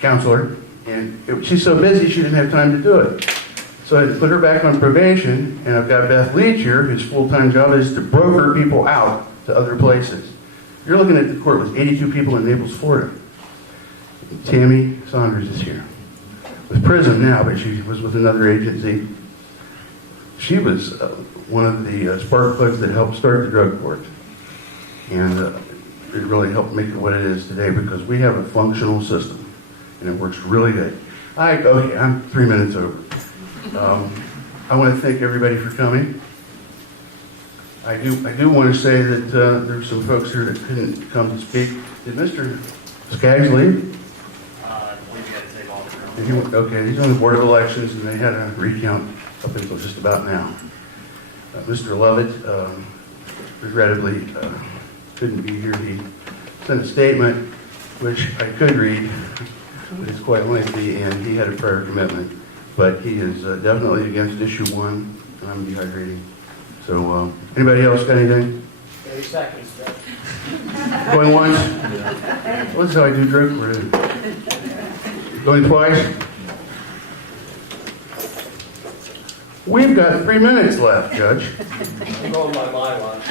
counselor. And she's so busy she didn't have time to do it. So I had to put her back on probation, and I've got Beth Leach here, whose full-time job is to broker people out to other places. You're looking at the court with 82 people in Naples, Florida. Tammy Saunders is here. With PRISM now, but she was with another agency. She was one of the spark plugs that helped start the drug court. And it really helped make it what it is today because we have a functional system. And it works really good. Okay, I'm 3 minutes over. I want to thank everybody for coming. I do want to say that there's some folks here that couldn't come to speak. Did Mr. Skaggs leave? I believe he had to take off. Okay, he's on the Board of Elections, and they had a recount up until just about now. Mr. Lovett, regrettably, couldn't be here. He sent a statement, which I could read, but it's quite lengthy, and he had a prior commitment. But he is definitely against issue 1, and I'm dehydrating. So, anybody else got anything? 30 seconds, Jeff. Going once? Well, that's how I do drug court. Going twice? We've got 3 minutes left, Judge. I'm going by my watch.